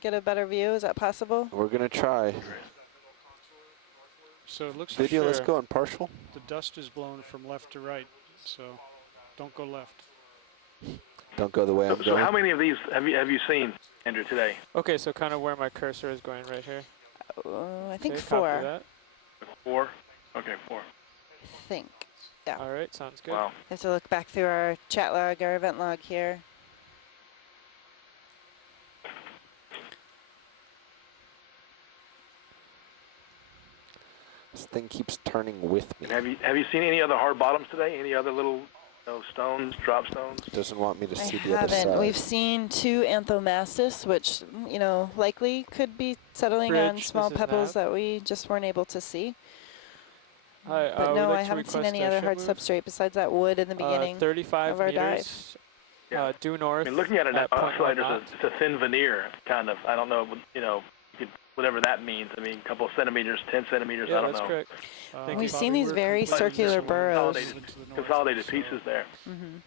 get a better view, is that possible? We're gonna try. So it looks Video, like let's go on partial. the dust is blown from left to right. So don't go left. Don't go the way I'm So going. how many of these have you seen, Andrew, today? Okay, so kind of where my cursor is going right here. I think Okay, copy 4. that. 4. Okay, 4. I think. Yeah. All right, sounds good. Wow. I have to look back through our chat log, our event log here. This thing keeps turning with me. And have you seen any other hard bottoms today? Any other little stones, drop stones? Doesn't want me to I see the other haven't. side. We've seen 2 anthomastus, which, likely could be settling on Bridge, small this is pebbles Nav. that we just weren't able to see. Hi, But we'd no, like I to haven't seen request any a other ship hard move. substrate besides that wood in the beginning 35 of our dive. meters. Yeah. Due north. I mean, looking at it now, at I feel like 0.1 knots. it's a thin veneer, kind of. I don't know, whatever that means. I mean, a couple of centimeters, 10 centimeters, Yeah, I don't that's know. correct. Thank We've you. seen these very circular burrows. Consolidated pieces there. Mm-hmm.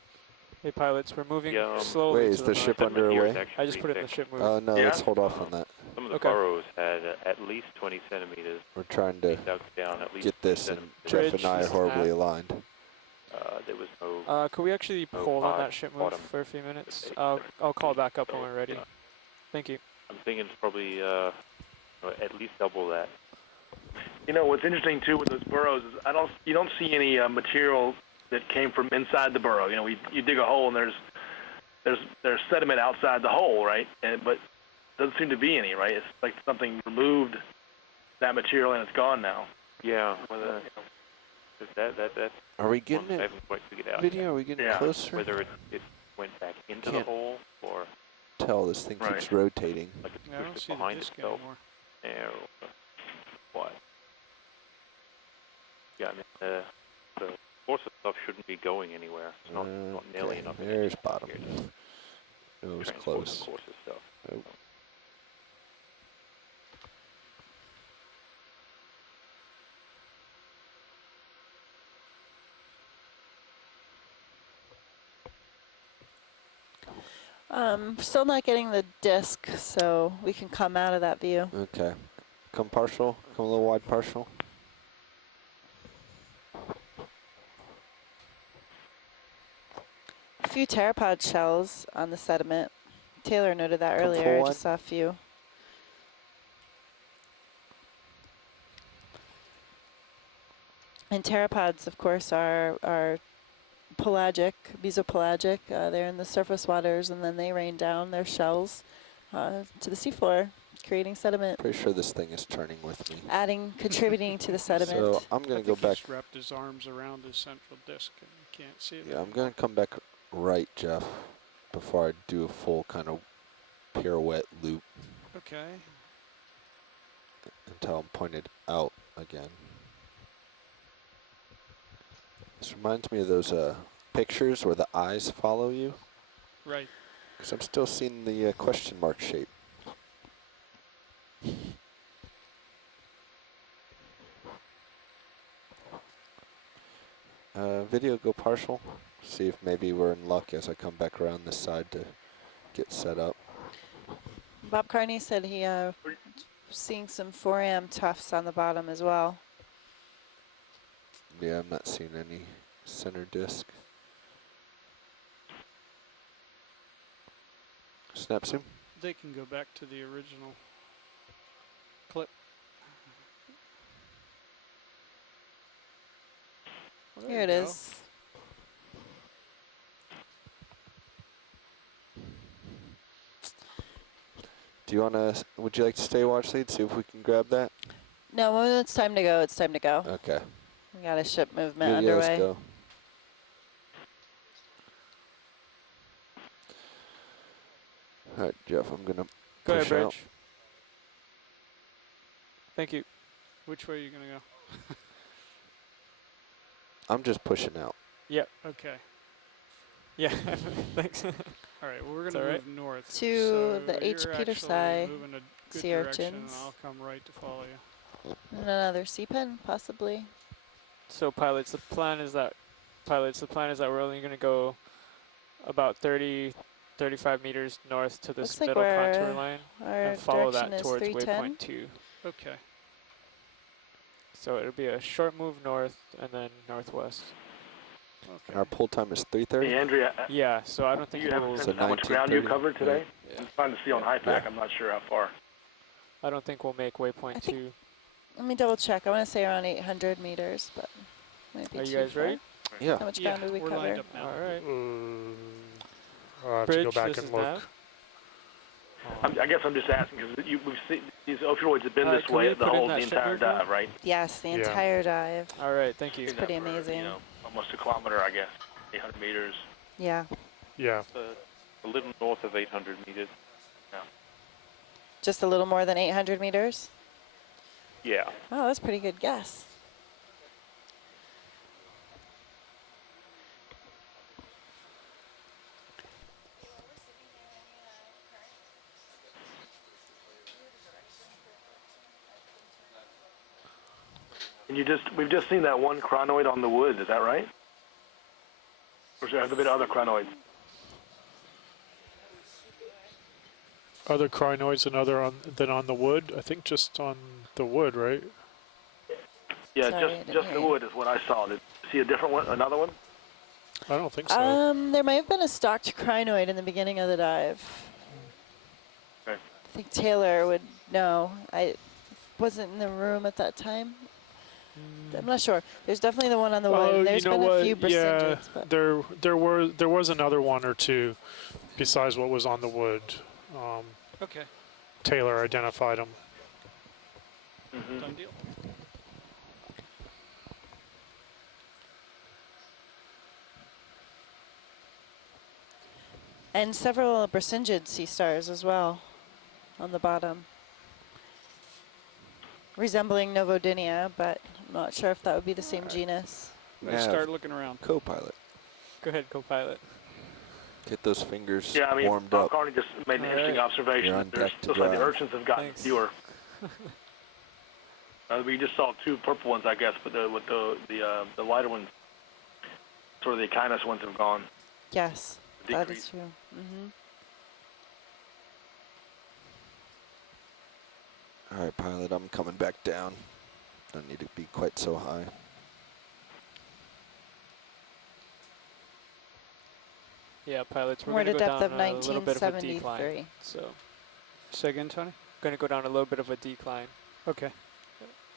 Hey, pilots, we're moving Yeah, slowly Wait, to is the the north. ship sediment under here is away? actually I just put it in the pretty ship move. Oh, no, Yeah? let's hold off on that. Some of the Okay. burrows had at least 20 centimeters. We're trying to Dug down at least get 20 this, and centimeters. Jeff Bridge, and I are this is horribly Nav. aligned. There was no. Could we actually No hold on hard that ship move bottom. for a few minutes? Okay. I'll call back up when So, we're ready. Thank you. I'm thinking it's probably at least double that. What's interesting too with those burrows is you don't see any material that came from inside the burrow. You dig a hole and there's sediment outside the hole, right? But doesn't seem to be any, right? It's like something removed that material and it's gone now. Yeah. Whether that Are we one getting I it? haven't quite figured out Video? Are we getting Yeah. closer? whether it went back into Can't the hole or tell. This thing Right. keeps rotating. like it Yeah, I don't pushed see it the behind disc itself. anymore. Or what? Yeah, I mean the force of stuff shouldn't be going anywhere. It's not nearly Okay, enough. there's energy bottom. here to It was transport close. the course of stuff. Oh. Still not getting the disc, so we can come out of that view. Okay. Come partial. Come a little wide partial. A few pteropod shells on the sediment. Taylor noted that Come earlier. full I wide. just saw a few. And pteropods, of course, are pelagic, mesopelagic. They're in the surface waters, and then they rain down their shells to the seafloor, creating sediment, Pretty sure this thing is turning with me. contributing to the sediment. So I'm I going to think go back. he's wrapped his arms around his central disc and you can't see it. Yeah, I'm going to come back right, Jeff, before I do a full kind of pirouette loop Okay. until I'm pointed out again. This reminds me of those pictures where the eyes follow you, Right. because I'm still seeing the question mark shape. Video go partial. See if maybe we're in luck as I come back around this side to get set up. Bob Carney said he seeing some 4am tufts on the bottom as well. Yeah, I'm not seeing any center disc. Snap zoom. They can go back to the original clip. Well, Here it there you is. Do you want to, would you like to stay watch lead, see if we can grab that? No, when it's time to go, it's time to go. Okay. We got a ship movement Videos underway. go. All right, Jeff, I'm going to Go ahead, push out. Bridge. Thank you. Which way are you going to go? I'm just pushing out. Yep. Okay. Yeah. Thanks. All right, well, we're going It's to all move right. north. To so the H. you're Petersi actually moving a good sea direction, and urchins. I'll come right to follow you. And another sea pen, possibly. So pilots, the plan is that we're only going to go about 30, 35 meters north to this Looks like middle contour we're- line Our and follow direction that is towards 310. waypoint 2. Okay. So it'll be a short move north and then northwest. Okay. Our pull time is 3:30. Hey, Andrea, Yeah, so I don't think you have a we'll, sense So of how much ground you 19:30. covered today? Yeah. I'm trying to see on Yeah. HIPAC. I'm not sure how far. I don't think we'll make I waypoint think- 2. Let me double check. I want to say around 800 meters, but might be Are too you guys far. ready? Yeah. How much Yeah, ground did we we're cover? lined up now. All right. I'll have to go Bridge, back this and is look. nav. I guess I'm just asking because we've seen these opioids have been this Can way we the put in whole that the ship entire move now? dive, right? Yes, the Yeah. entire dive. All right, thank you. Seen Pretty that for, amazing. almost a kilometer, I guess, 800 meters. Yeah, Yeah. A little north of 800 meters. just a little more than 800 meters. Yeah. Oh, that's a pretty good guess. And we've just seen that one chronoid on the wood. Is that right? Or has there been other chronoids? Other crinoids than on the wood? I think just on the wood, right? Yeah, Sorry, I didn't just hear the you. wood is what I saw. Did you see a different one, another one? I don't think so. There might have been a stocked crinoid in the beginning of the dive. Okay. I think Taylor would know. I wasn't in the room at that time. I'm not sure. There's definitely the one on the wood. Oh, And there's you know been what? a few Yeah, Brasingids, but there was another one or two besides what was on the wood. Okay, Taylor identified them. Mm-hmm. done deal. and several Brasingid sea stars as well on the bottom. Resembling Novodinia, but I'm not sure if that would be the same genus. Let's start looking around. Co-pilot. Go ahead, co-pilot. Get those fingers Yeah, I mean, warmed Bob up. Carney just made an interesting observation. You're on deck to Looks like the drive. urchins have gotten Thanks. fewer. We just saw two purple ones, I guess, but the lighter ones, sort of the Okeanos ones, have gone. Yes, that is Decrease. true. Mm-hmm. All right, pilot, I'm coming back down. Don't need to be quite so high. Yeah, pilots, we're We're going at to a go depth down of a little bit of a decline. 1973. So, Say again, Tony? going to go down a little bit of a decline. Okay.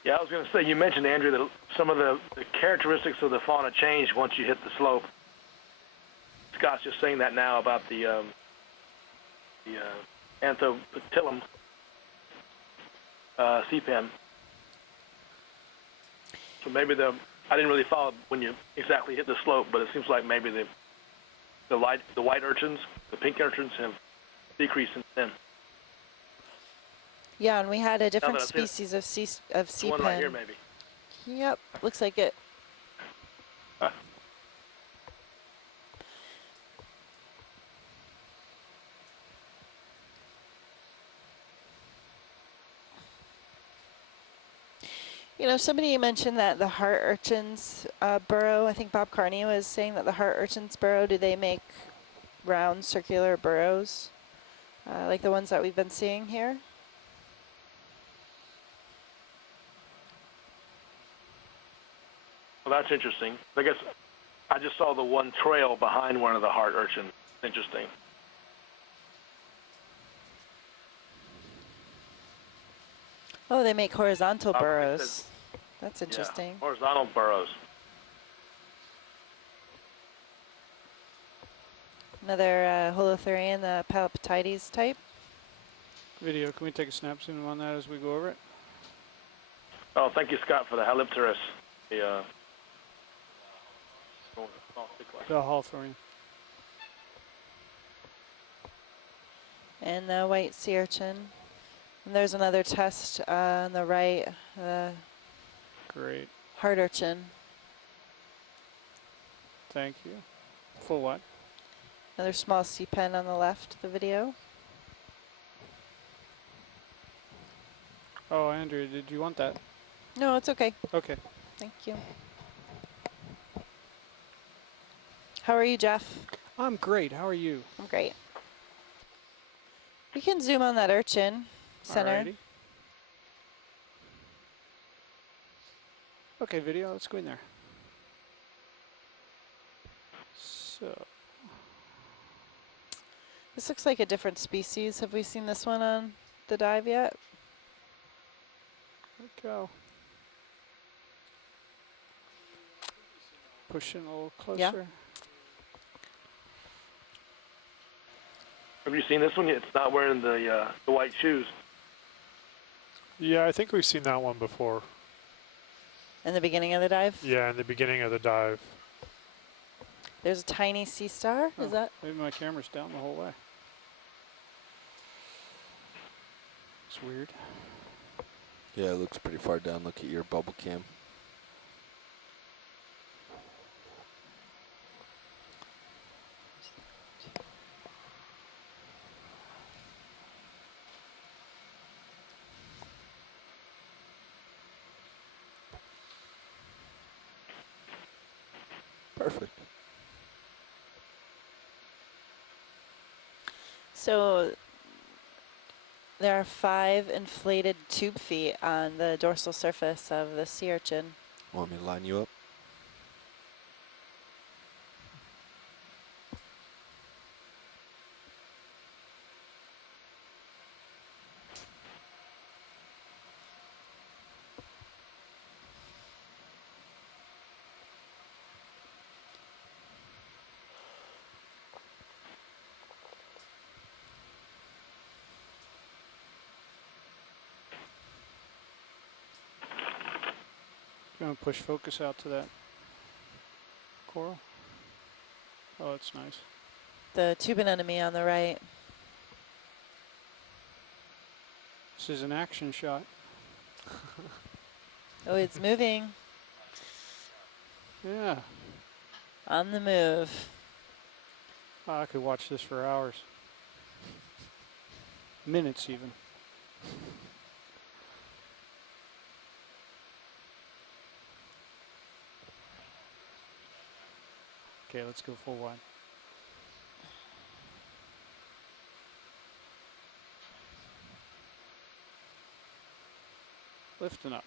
Yeah, I was going to say, you mentioned, Andrew, that some of the characteristics of the fauna change once you hit the slope. Scott's just saying that now about the Anthopatillum sea pen. So maybe I didn't really follow when you exactly hit the slope, but it seems like maybe the white urchins, the pink urchins, have decreased since then. Yeah, and we had a different that's it. species of sea The one pen. right here, maybe. Yep, looks like it. You know, somebody mentioned that the heart urchins burrow. I think Bob Carney was saying that the heart urchins burrow. Do they make round circular burrows like the ones that we've been seeing here? Well, that's interesting. I guess I just saw the one trail behind one of the heart urchins. Interesting. Oh, they make horizontal I think burrows. That's interesting. Yeah, horizontal burrows. Another Holothurian, the Palapatides type. Video, can we take a snap zoom on that as we go over it? Oh, thank you, Scott, for the Halipterus. The Hawthorne. And the white sea urchin. And there's another test on the right, Great. heart urchin. Thank you. Full what? Another small sea pen on the left of the video. Oh, Andrew, did you want that? No, it's okay. Okay. Thank you. How are you, Jeff? I'm great. How are you? I'm great. We can zoom on that urchin center. Alrighty. Okay, video, let's go in there. So, This looks like a different species. Have we seen this one on the dive yet? here we go. push in a little closer? Yeah. Have you seen this one? It's not wearing the white shoes. Yeah, I think we've seen that one before. In the beginning of the dive? Yeah, in the beginning of the dive. There's a tiny sea star. Oh, Is that? maybe my camera's down the whole way. It's weird. Yeah, it looks pretty far down. Look at your bubble cam. Perfect. So there are 5 inflated tube feet on the dorsal surface of the sea urchin. Want me to line you up? Going to push focus out to that coral. Oh, it's nice. The tube anemone on the right. This is an action shot. Oh, it's moving. Yeah. On the move. Oh, I could watch this for hours. Minutes even. Okay, let's go full wide. Lifting up.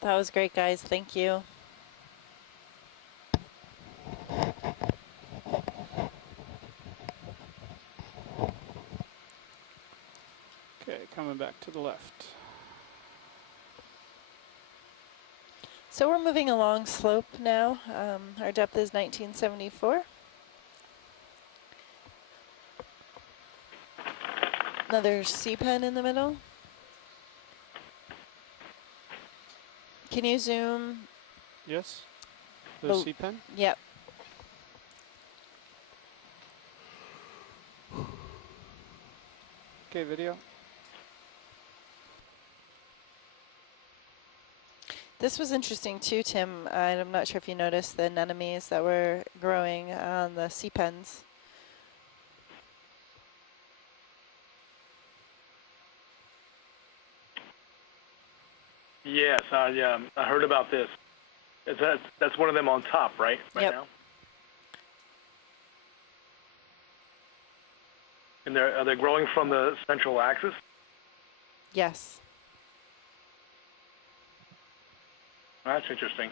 That was great, guys. Thank you. Okay, coming back to the left. So we're moving along slope now. Our depth is 1974. Another sea pen in the middle. Can you zoom? Yes? The sea pen? Yep. Okay, video. This was interesting too, Tim. I'm not sure if you noticed the anemones that were growing on the sea pens. Yes, I heard about this. That's one of them on top, right? Right Yep. now. And are they growing from the central axis? Yes. That's interesting.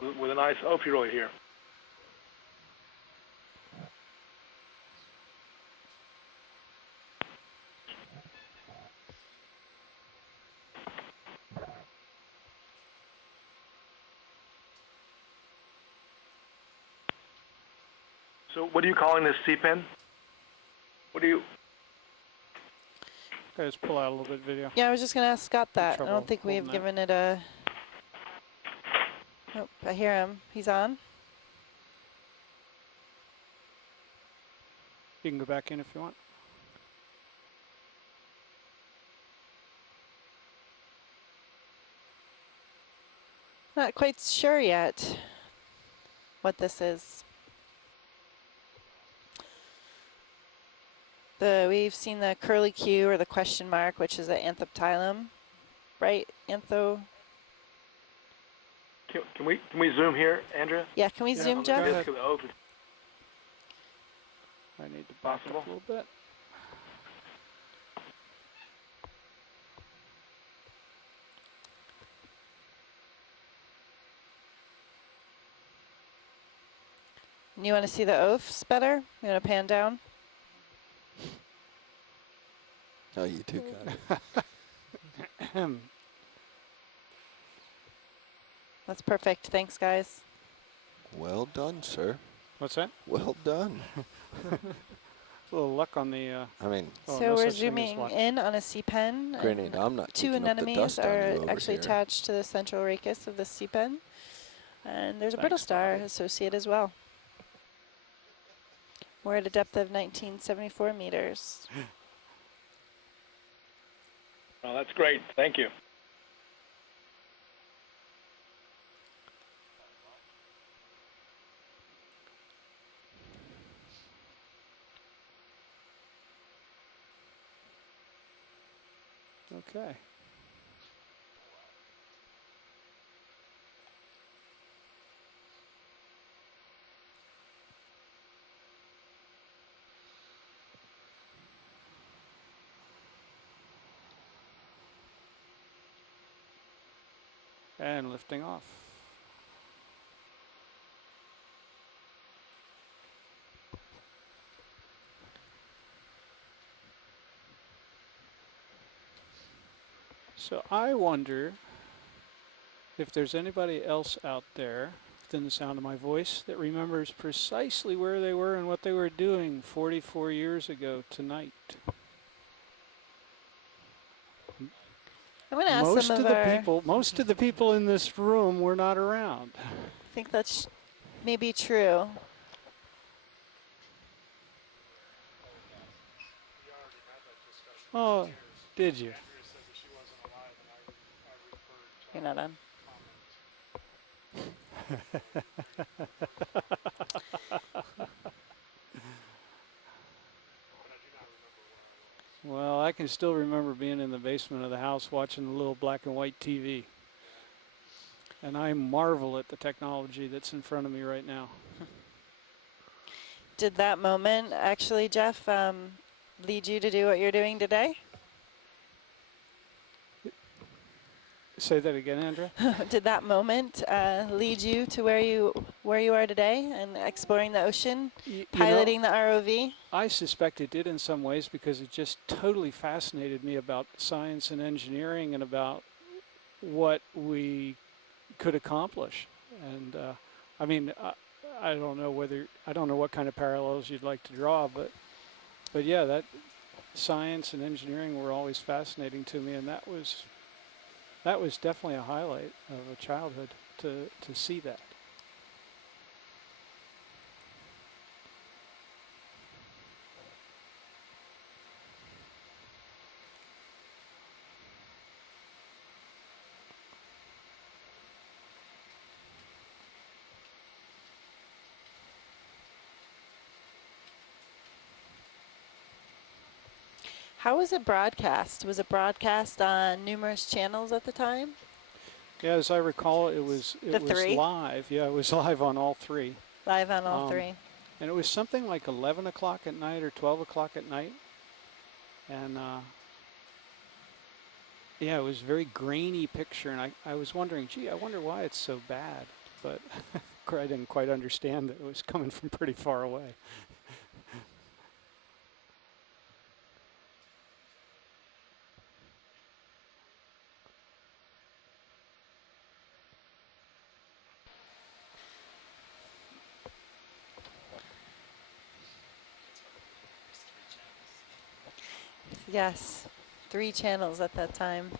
With a nice opioid here. So what are you calling this sea pen? What do you... Guys, pull out a little bit video. Yeah, I was just going to ask Scott that. I Trouble don't think we've holding given it a... Oh, I hear him. He's on. You can go back in if you want. Not quite sure yet what this is. We've seen the curly Q or the question mark, which is an anthoptylum, right? Can we zoom here, Andrea? Yeah, can we zoom, Jeff? Disc of the open. I need to back Possible. up a little bit. You want to see the oafs better? You want to pan down? Oh, you two got it. That's perfect. Thanks, guys. Well done, sir. What's that? Well done. A little luck on the. I mean, Oh, So no we're such thing as zooming luck. in on a sea pen. granted, I'm not Two kicking up the anemones dust on are you over actually here. attached to the central rachis of the sea pen. And there's a brittle Thanks, star Bobby. associated as well. We're at a depth of 1974 meters. Well, that's great. Thank you. Okay. And lifting off. So I wonder if there's anybody else out there within the sound of my voice that remembers precisely where they were and what they were doing 44 years ago tonight. I'm going to ask some of our... Most of the people in this room were not around. I think that's maybe true. Oh, did you? You're not on. Well, I can still remember being in the basement of the house watching the little black and white TV. And I marvel at the technology that's in front of me right now. Did that moment actually, Jeff, lead you to do what you're doing today? Say that again, Andrea. Did that moment lead you to where you are today and exploring the ocean, piloting the ROV? I suspect it did in some ways because it just totally fascinated me about science and engineering and about what we could accomplish. And I mean, I don't know what kind of parallels you'd like to draw, but yeah, that science and engineering were always fascinating to me, and that was definitely a highlight of a childhood to see that. How was it broadcast? Was it broadcast on numerous channels at the time? Yeah, as I recall, it was live. Yeah, it was live on all three. Live on all three. And it was something like 11 o'clock at night or 12 o'clock at night. And yeah, it was a very grainy picture. And I was wondering, gee, I wonder why it's so bad. But I didn't quite understand that it was coming from pretty far away. Yes, 3 channels at that time.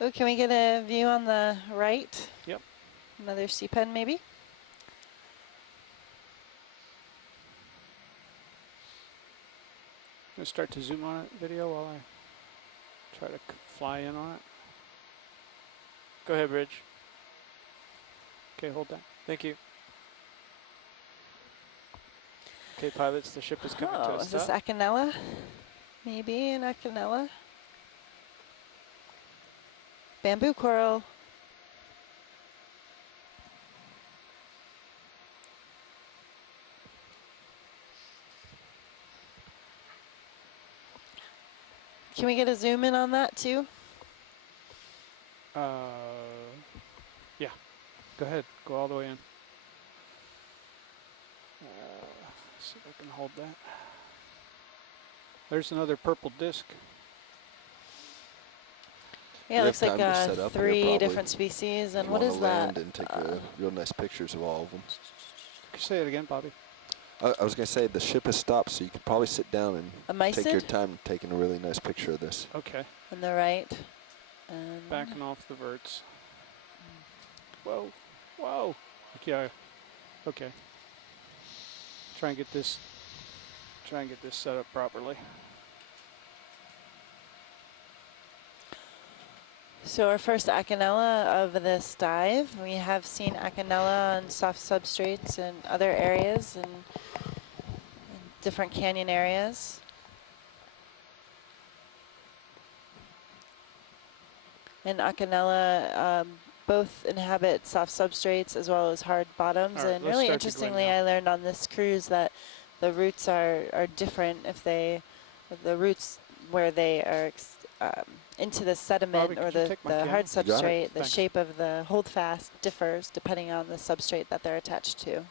Oh, can we get a view on the right? Yep. Another sea pen, maybe? I'm going to start to zoom on it video while I try to fly in on it. Go ahead, Bridge. Okay, hold that. Thank you. Okay, pilots, the ship is coming to a Is this stop. Okeanos? Maybe an Okeanos. Bamboo coral. Can we get a zoom in on that too? Yeah, go ahead, go all the way in. See if I can hold that. There's another purple disc. Yeah, it looks like set up here, 3 probably. different species. And If you what wanna is land that? and take real nice pictures of all of them. Say it again, Bobby. I was going to say the ship has stopped, so you could probably sit down A and take your mysid? time taking a really nice picture of this. Okay. On the right. And Backing off the verts. Whoa. Whoa. Yeah. Okay. Try and get this set up properly. so our first Acanella of this dive. We have seen Acanella on soft substrates in other areas and in different canyon areas. And Acanella both inhabit soft substrates as well as hard bottoms. All right, And let's really start to go in interestingly, now. I learned on this cruise that the roots are different if the roots where they are into the sediment Bobby, or could you the take my camera? hard You got it. substrate, the Thanks. shape of the holdfast differs depending on the substrate that they're attached to.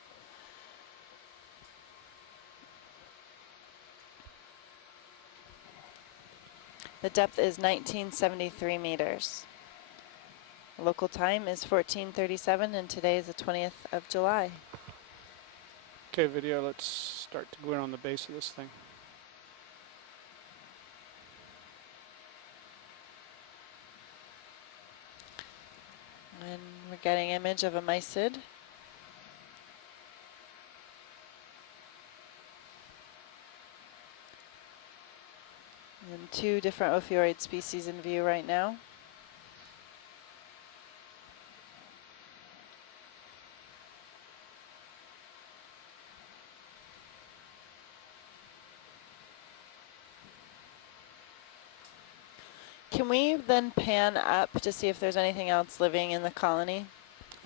The depth is 1973 meters. Local time is 14:37, and today is the 20th of July. Okay, video, let's start to go in on the base of this thing. And we're getting an image of a mysid. And 2 different ophiuroid species in view right now. Can we then pan up to see if there's anything else living in the colony?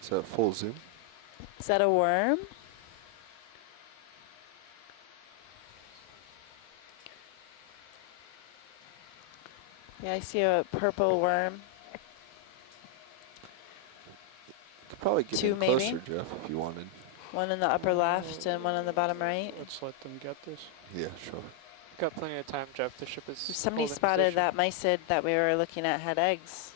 So full zoom. Is that a worm? Yeah, I see a purple worm. Could probably get 2 in maybe? closer, Jeff, if you wanted. One in the upper left and one on the bottom right. Let's let them get this. Yeah, sure. Got plenty of time, Jeff. The ship is Somebody holding spotted position. that mysid that we were looking at had eggs.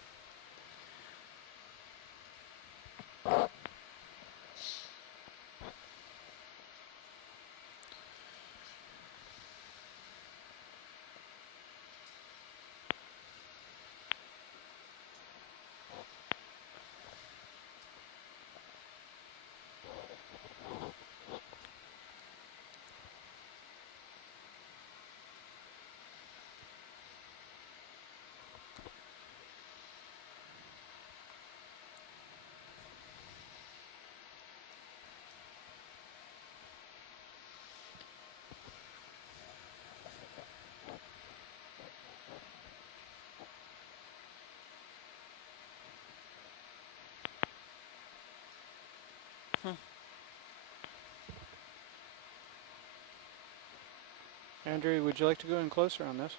Andrew, would you like to go in closer on this?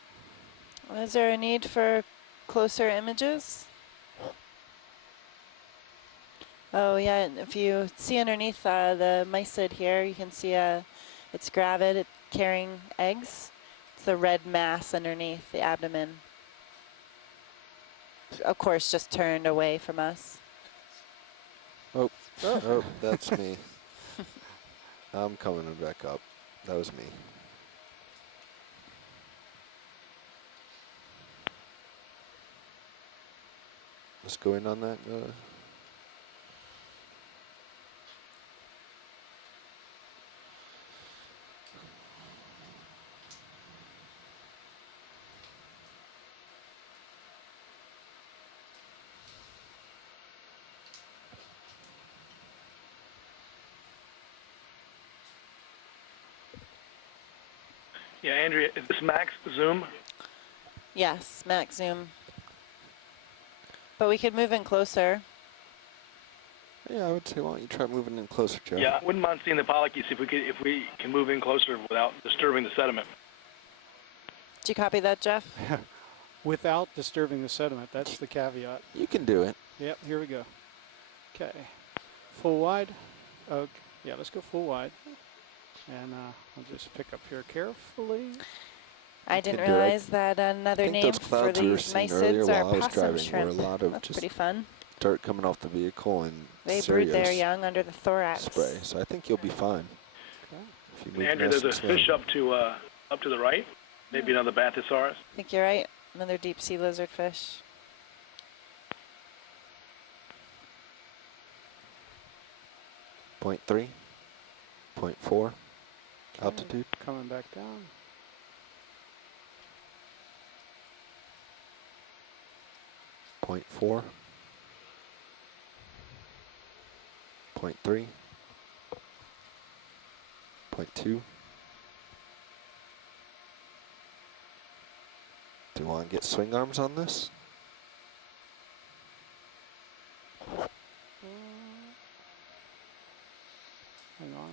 Is there a need for closer images? Oh yeah, and if you see underneath the mysid here, you can see it's gravid, it's carrying eggs. It's the red mass underneath the abdomen. Of course, just turned away from us. Oh, oh, that's me. I'm coming back up. That was me. Let's go in on that. Yeah, Andrea, is this max zoom? Yes, max zoom. But we could move in closer. Yeah, I would say, why don't you try moving in closer, Jeff? Yeah, I wouldn't mind seeing the pilot key, see if we can move in closer without disturbing the sediment. Did you copy that, Jeff? Without disturbing the sediment, that's the caveat. You can do it. Yep, here we go. Okay, full wide. Okay. Yeah, let's go full wide. And I'll just pick up here carefully. I didn't Indirect. realize that I another think name those for clouds we were these seeing earlier mysids are while I was possum driving were shrimp. a lot of That's just pretty fun. dirt coming off the vehicle and They brood their serious young under the thorax. spray. So I think you'll be fine. Okay. If you And move Andrew, nice there's and a slow. fish up to the right. Maybe another Bathysaurus. I think you're right. Another deep sea lizardfish. .3, 0.4 altitude. Coming back down. .4, 0.3, 0.2. Do you want to get swing arms on this? Hang on.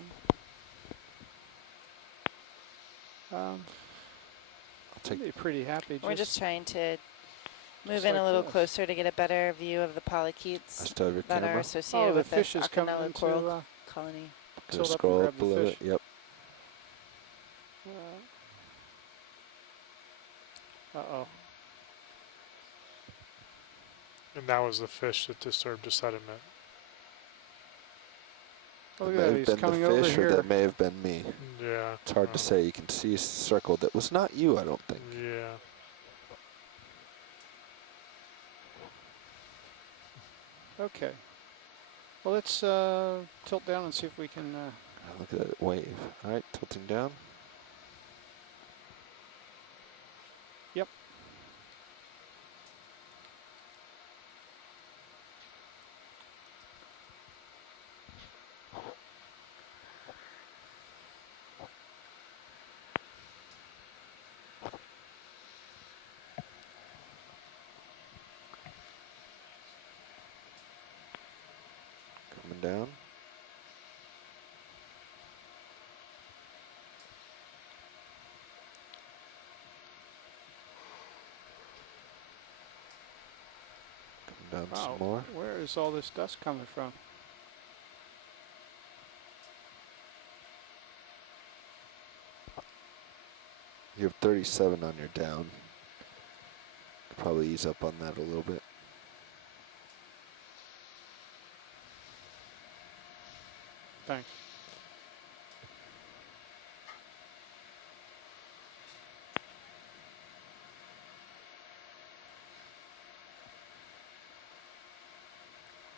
I'll take. I'd be pretty happy. We're just trying to move just in like a little this. closer to get a better view of the polychaetes I started your that are camera. associated Oh, the with this fish is coming Okeanos into. coral colony. Gonna tilt up and scroll grab up a the little fish. bit. Yep. Uh-oh. And that was the fish that disturbed the sediment. Oh, It look may at that. have He's been coming the over fish, or here. that may have been me. Yeah. It's hard to say. You can see circled. It was not you, I don't think. Yeah. Okay. Well, let's tilt down and see if we can. Look at that wave. All right, tilting down. Yep. Coming down. Coming down Wow. some more. Where is all this dust coming from? You have 37 on your down. Could probably ease up on that a little bit. Thanks.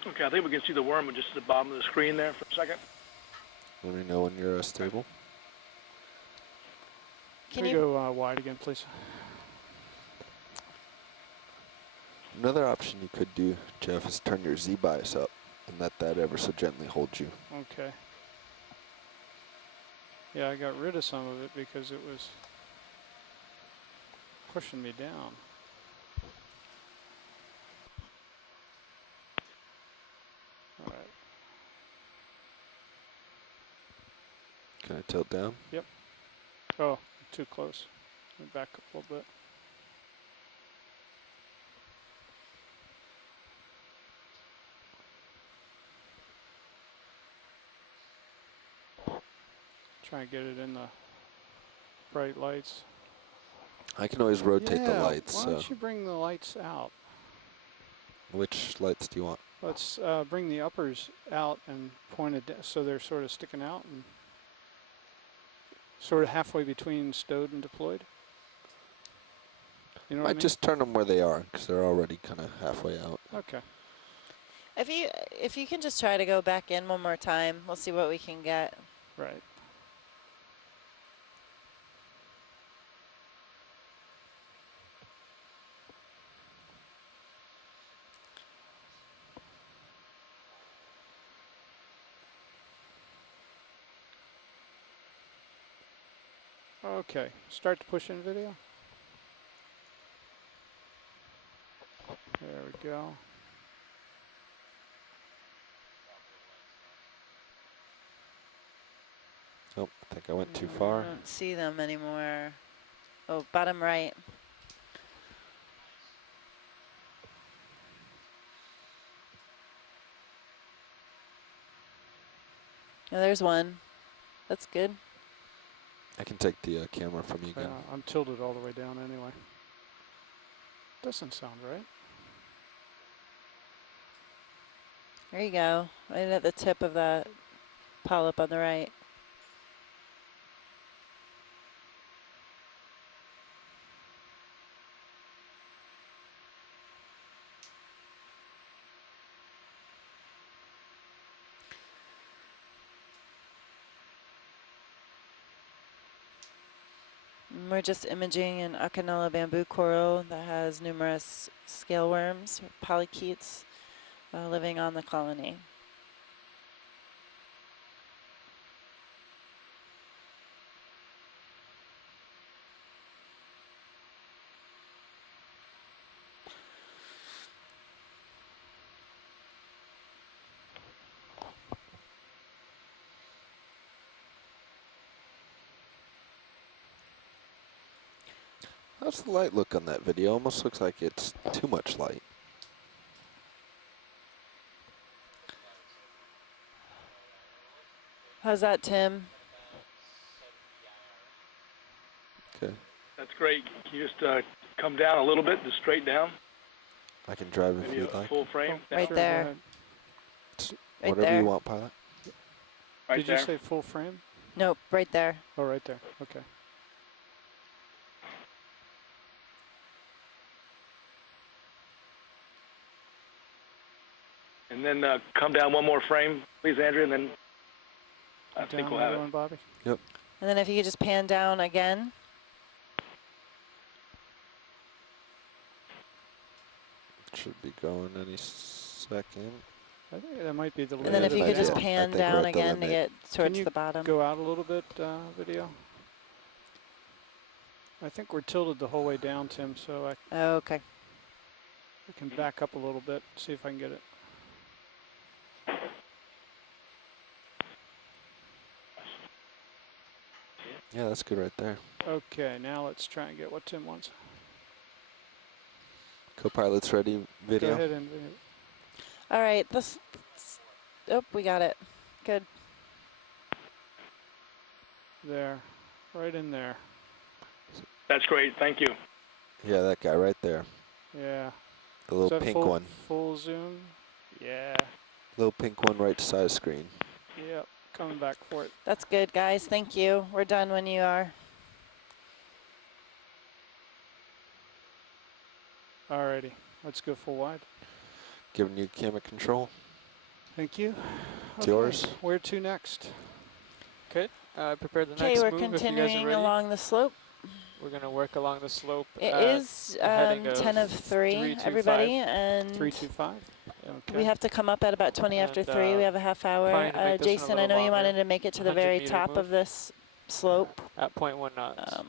Okay, I think we can see the worm just at the bottom of the screen there for a second. Let me know when you're stable. Can you go wide again, please? Another option you could do, Jeff, is turn your Z bias up and let that ever so gently hold you. Okay. Yeah, I got rid of some of it because it was pushing me down. All right. Can I tilt down? Yep. Oh, too close. Let me back up a little bit. Try and get it in the bright lights. I can always rotate the lights. Why don't you bring the lights out? Which lights do you want? Let's bring the uppers out and point it so they're sort of sticking out and sort of halfway between stowed and deployed. You know what I mean? Just turn them where they are because they're already kind of halfway out. Okay. If you can just try to go back in one more time, we'll see what we can get. Right. Okay, start to push in video. There we go. Oh, I think I went too far. I don't see them anymore. Oh, bottom right. Oh, there's one. That's good. I can take the camera from you Yeah, again. I'm tilted all the way down anyway. Doesn't sound right. There you go. Right at the tip of that polyp on the right. And we're just imaging an Okeanos bamboo coral that has numerous scale worms, polychaetes, living on the colony. How's the light look on that video? Almost looks like it's too much light. How's that, Tim? Okay. That's great. Can you just come down a little bit, just straight down? I can drive if Maybe you'd a like. full frame. Right Sure, go there. ahead. Right Whatever there. you want, pilot. Right Did there. you say full frame? Nope, right there. Oh, right there. Okay. And then come down one more frame, please, Andrea, and then I think Down we'll have another it. one, Bobby. Yep. And then if you could just pan down again. Should be going any second. I think that might be the And then if you might could be just it. I pan think we're down at the again to limit. get Can towards you the bottom. go out a little bit, video? I think we're tilted the whole way down, Tim, so Oh, okay. I can back up a little bit, see if I can get it. Yeah, that's good right there. Okay, now let's try and get what Tim wants. Co-pilot's ready, video. Go ahead and video. All right. Oh, we got it. Good. There, right in there. That's great. Thank you. Yeah, that guy right there. Yeah. The Is little that pink full, one. full zoom? Yeah. Little pink one right side of screen. Yep, coming back for it. That's good, guys. Thank you. We're done when you are. Alrighty, let's go full wide. Giving you camera control. Thank you. It's yours. Where to next? Okay, prepare the Okay, next we're move if you guys are continuing ready. along the slope. We're going to work along the slope. It at is a heading 10 of 3, 325. everybody, and 325. Okay. we have to come up at about 20 after And, 3. We have a half hour. planning to make this one a Jason, I little know you longer, wanted to make it to the 100 very meter top move. of this slope. At 0.1 knots. All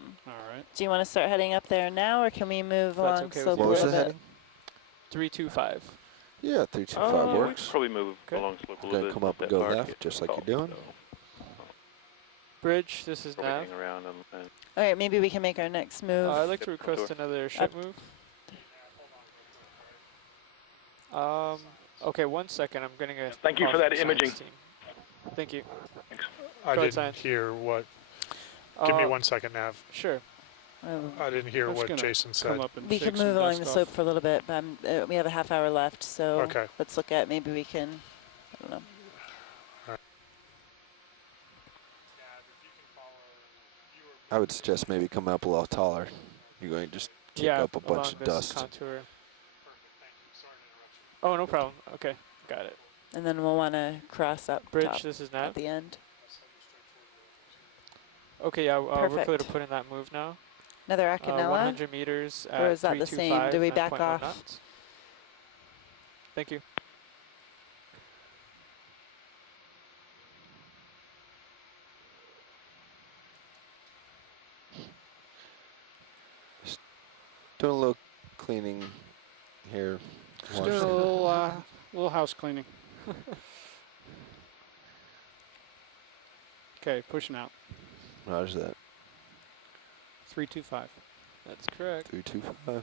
right. Do you want to start heading up there now, or can we move That's along okay with slope you. a What was little the bit? heading? 325. Yeah, 325 Oh, works. Probably move Okay. along slope a Go little ahead, bit. come up let and that go arc left, get just to like the you're top, doing. so Bridge, this is probably nav. hang around and All right, maybe we can make our next move. I'd like to Yep, request sure. another ship move. Okay, 1 second. I'm getting a Thank you call for that from the imaging. science team. Thank you. I Go ahead, didn't Science. hear what. Give me 1 second, Nav. Sure. I didn't hear I'm just what gonna Jason come said. up and We shake could some move along dust the off. slope for a little bit, but we have a half hour left, so Okay. let's look at maybe we can, I don't know. I would suggest maybe coming up a little taller. You're going to just kick Yeah, up a bunch along of this dust. contour. Oh, no problem. Okay, got it. And then we'll want to cross up Bridge, top this is at nav. the end. Okay, yeah, we're clear to Perfect. put in that move now. Another Okeanos, 100 meters at or is that the same? Do we 325, back 9.1 off? knots. Thank you. Doing a little cleaning here. Just doing a little house cleaning. Okay, pushing out. Roger that. 325. That's correct. 325.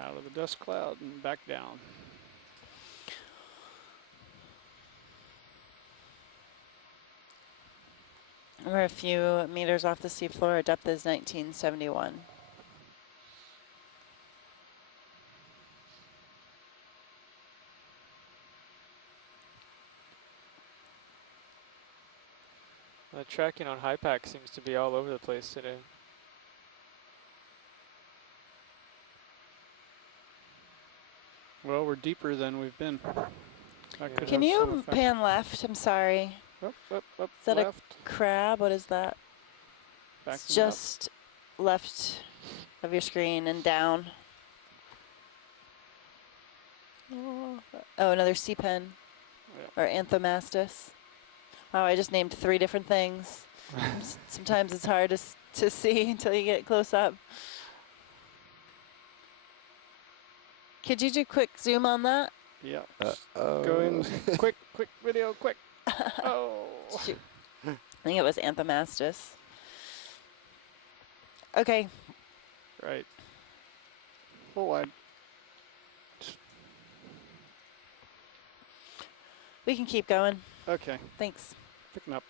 Out of the dust cloud and back down. We're a few meters off the seafloor. Our depth is 1971. The tracking on HiPAC seems to be all over the place today. Well, we're deeper than we've been. That could Can have some you effect. pan left? I'm sorry. Up, Is that left. a crab? What is that? Backing It's just left of your screen and down. Oh, another sea pen. Yeah. Or Anthomastus. Wow, I just named 3 different things. Sometimes it's hard to see until you get close up. Could you do quick zoom on that? Yeah. Uh-oh. Go in. Quick video, quick. Oh. Shoot. I think it was Anthomastus. Okay. Right. Full wide. We can keep going. Okay. Thanks. Picking up.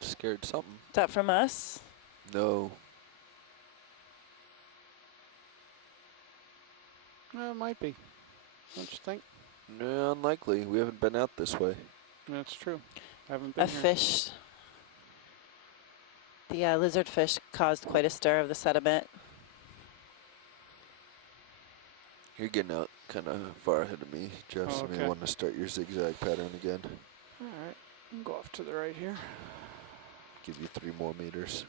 Scared something. Is that from us? No. Well, it might be. Don't you think? No, unlikely. We haven't been out this way. That's true. Haven't been A here. fish. The lizard fish caused quite a stir of the sediment. You're getting out kind of far ahead of me, Jeff, so you may want to start your zigzag pattern again. All right. I'll go off to the right here. Give you 3 more meters.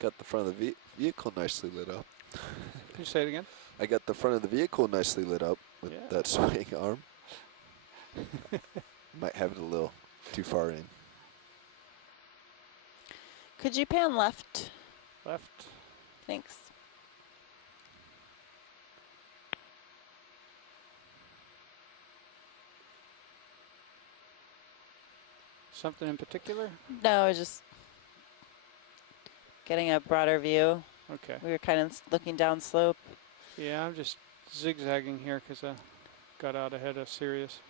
Got the front of the vehicle nicely lit up. Can you say it again? I got the front of the vehicle nicely lit up with that swing arm. Might have it a little too far in. Could you pan left? Left. Thanks. Something in particular? No, just getting a broader view. Okay. We were kind of looking down slope. Yeah, I'm just zigzagging here because I got out ahead of Sirius.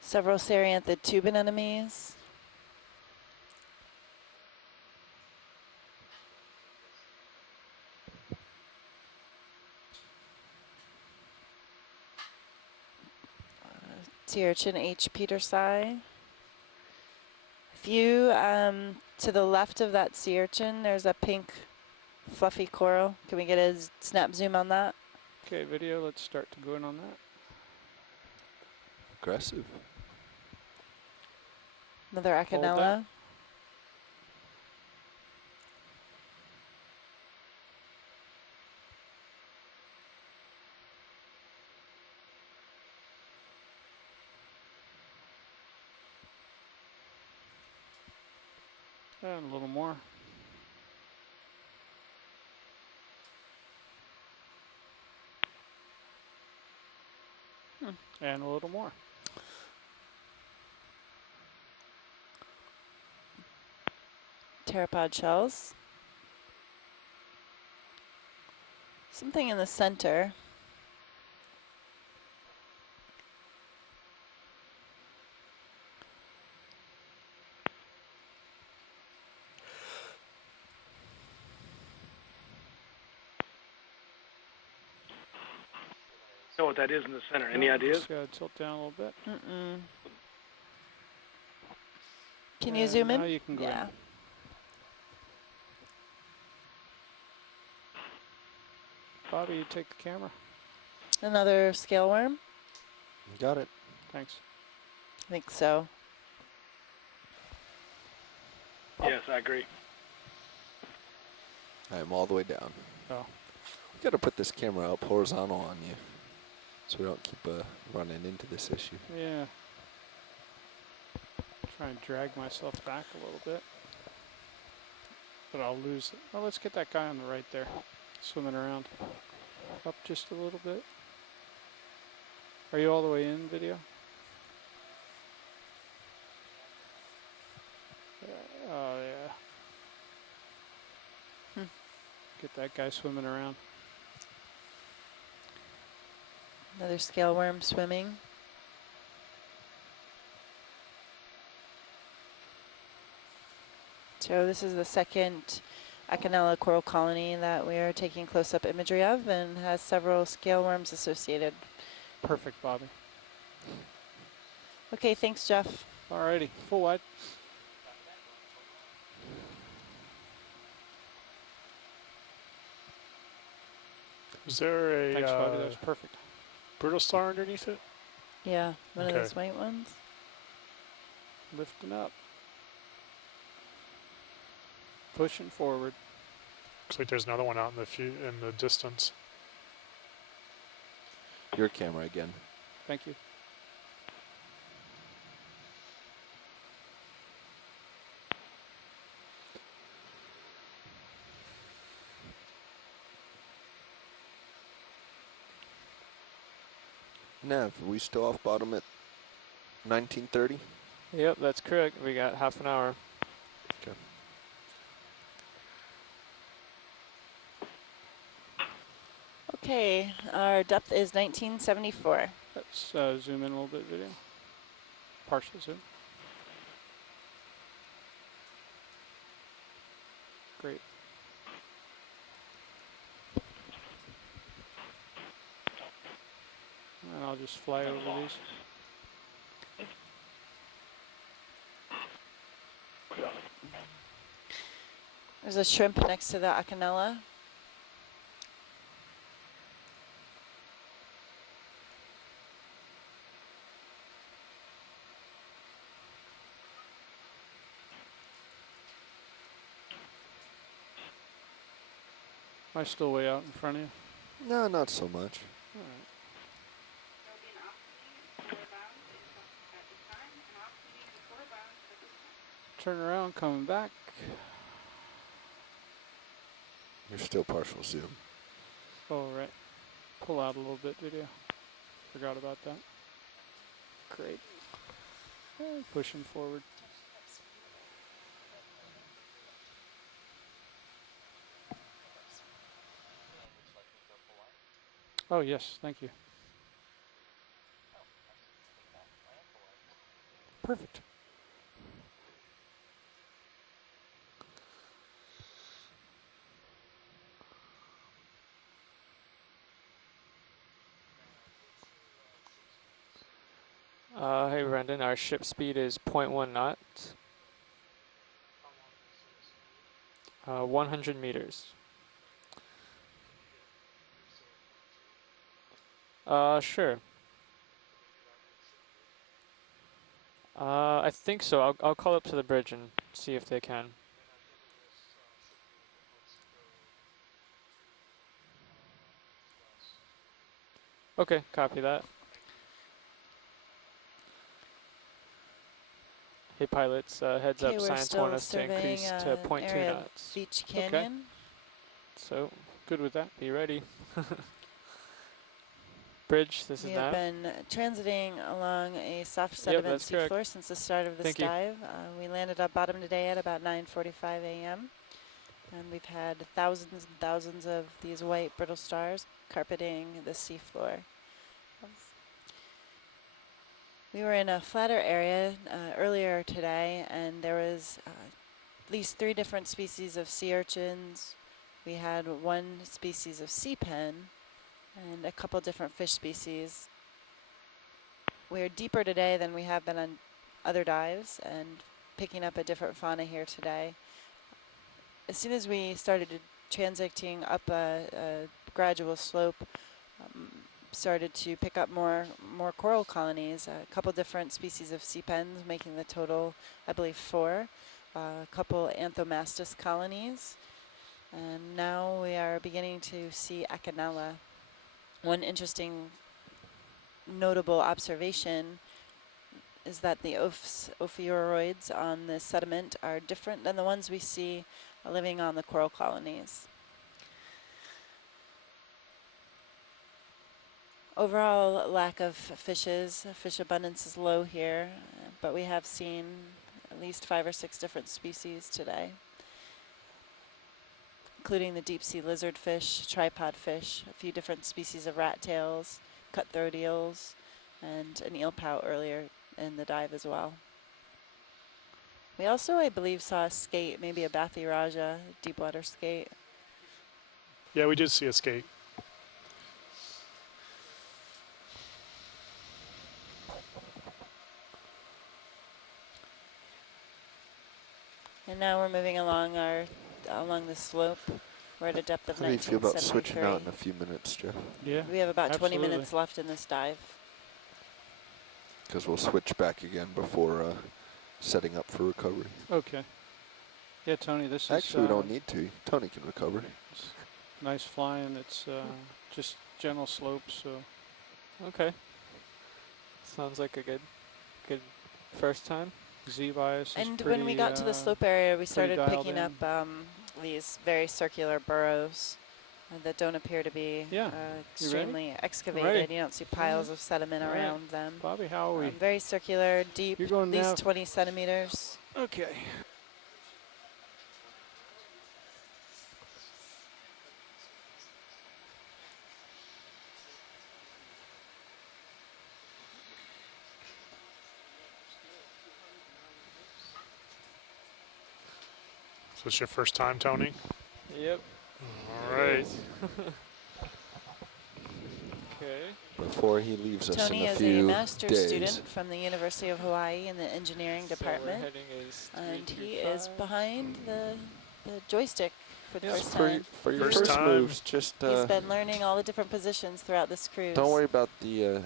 Several Serianthid tube anemones. Sea urchin H. petersi. If you, to the left of that sea urchin, there's a pink fluffy coral. Can we get a snap zoom on that? Okay, video, let's start to go in on that. Aggressive. Another Echinella. And a little more. And a little more. Pteropod shells. Something in the center. Know what that is in the center? Any ideas? Just gotta tilt down a little bit. Can you zoom in? Now you can go in. Bobby, you take the camera. Another scale worm? Got it. Thanks. I think so. Yes, I agree. I'm all the way down. Oh. We got to put this camera up horizontal on you, so we don't keep running into this issue. Yeah. Try and drag myself back a little bit. But I'll lose it. Oh, let's get that guy on the right there, swimming around. Up just a little bit. Are you all the way in video? Oh, yeah. Get that guy swimming around. Another scale worm swimming. So this is the second Okeanos coral colony that we are taking close-up imagery of, and has several scale worms associated. Perfect, Bobby. Okay, thanks, Jeff. Alrighty, full wide. Is there a Thanks, Bobby. That was perfect. brittle star underneath it? Yeah, one Okay. of those white ones. Lifting up. Pushing forward. Looks like there's another one out in the distance. Your camera again. Thank you. Nav, are we still off bottom at 1930? Yep, that's correct. We got half an hour. Okay. Okay, our depth is 1974. Let's zoom in a little bit, video. Partial zoom. Great. And I'll just fly over these. There's a shrimp next to the Okeanos. Am I still way out in front of you? No, not so much. All right. Turn around, coming back. You're still partial zoom. Oh, right. Pull out a little bit, video. Forgot about that. Great. And pushing forward. Oh, yes, thank you. Perfect. Hey Brendan, our ship speed is 0.1 knots. 100 meters. Sure. I think so. I'll call up to the bridge and see if they can. Okay, copy that. Hey pilots, heads up, Okay, we're science still warned us to surveying increase to 0.2 area of knots. Beach Canyon. So, Good with that. be ready. Bridge, this We is have Nav. been transiting along a soft Yep, sediment that's correct. seafloor since the start of this Thank you. dive. We landed at bottom today at about 9:45 a.m. and we've had thousands and thousands of these white brittle stars carpeting the seafloor. We were in a flatter area earlier today, and there was at least 3 different species of sea urchins. We had 1 species of sea pen and a couple different fish species. We're deeper today than we have been on other dives and picking up a different fauna here today. As soon as we started transiting up a gradual slope started to pick up more coral colonies. A couple different species of sea pens, making the total, I believe, 4. A couple anthomastus colonies, and now we are beginning to see Acanella. One interesting, notable observation is that the ophiuroids on the sediment are different than the ones we see living on the coral colonies. Overall lack of fishes, fish abundance is low here, but we have seen at least 5 or 6 different species today, including the deep sea lizardfish, tripod fish, a few different species of rat tails, cutthroat eels, and an eel pout earlier in the dive as well. We also, I believe, saw a skate, maybe a Bathiraja deep water skate. Yeah, we did see a skate. And now we're moving along along the slope. We're at a depth of How do you feel about switching 1973. out in a few minutes, Jeff? Yeah. We have about 20 absolutely. minutes left in this dive. Because we'll switch back again before setting up for recovery. Okay. Yeah, Tony, this is... Actually, we don't need to. Tony can recover. It's nice flying. It's just gentle slopes, so... Okay. Sounds like a good first time. Z-bias is And pretty, when we got to the slope area, we started dialed picking in. up these very circular burrows that don't appear to be Yeah. extremely excavated. Ready? You don't see piles of sediment All right. around them. Bobby, how are we? Very circular, deep, You're going at least now. 20 centimeters. Okay. So it's your first time, Tony? Yep. All right. Okay. Before he leaves us Tony in a is few a master's days. student from the University of Hawaii in the engineering So department. we're heading is And he is behind the joystick for the Yep. first For, time. for your First first time. moves, just He's been learning all the different positions throughout this cruise. don't worry about the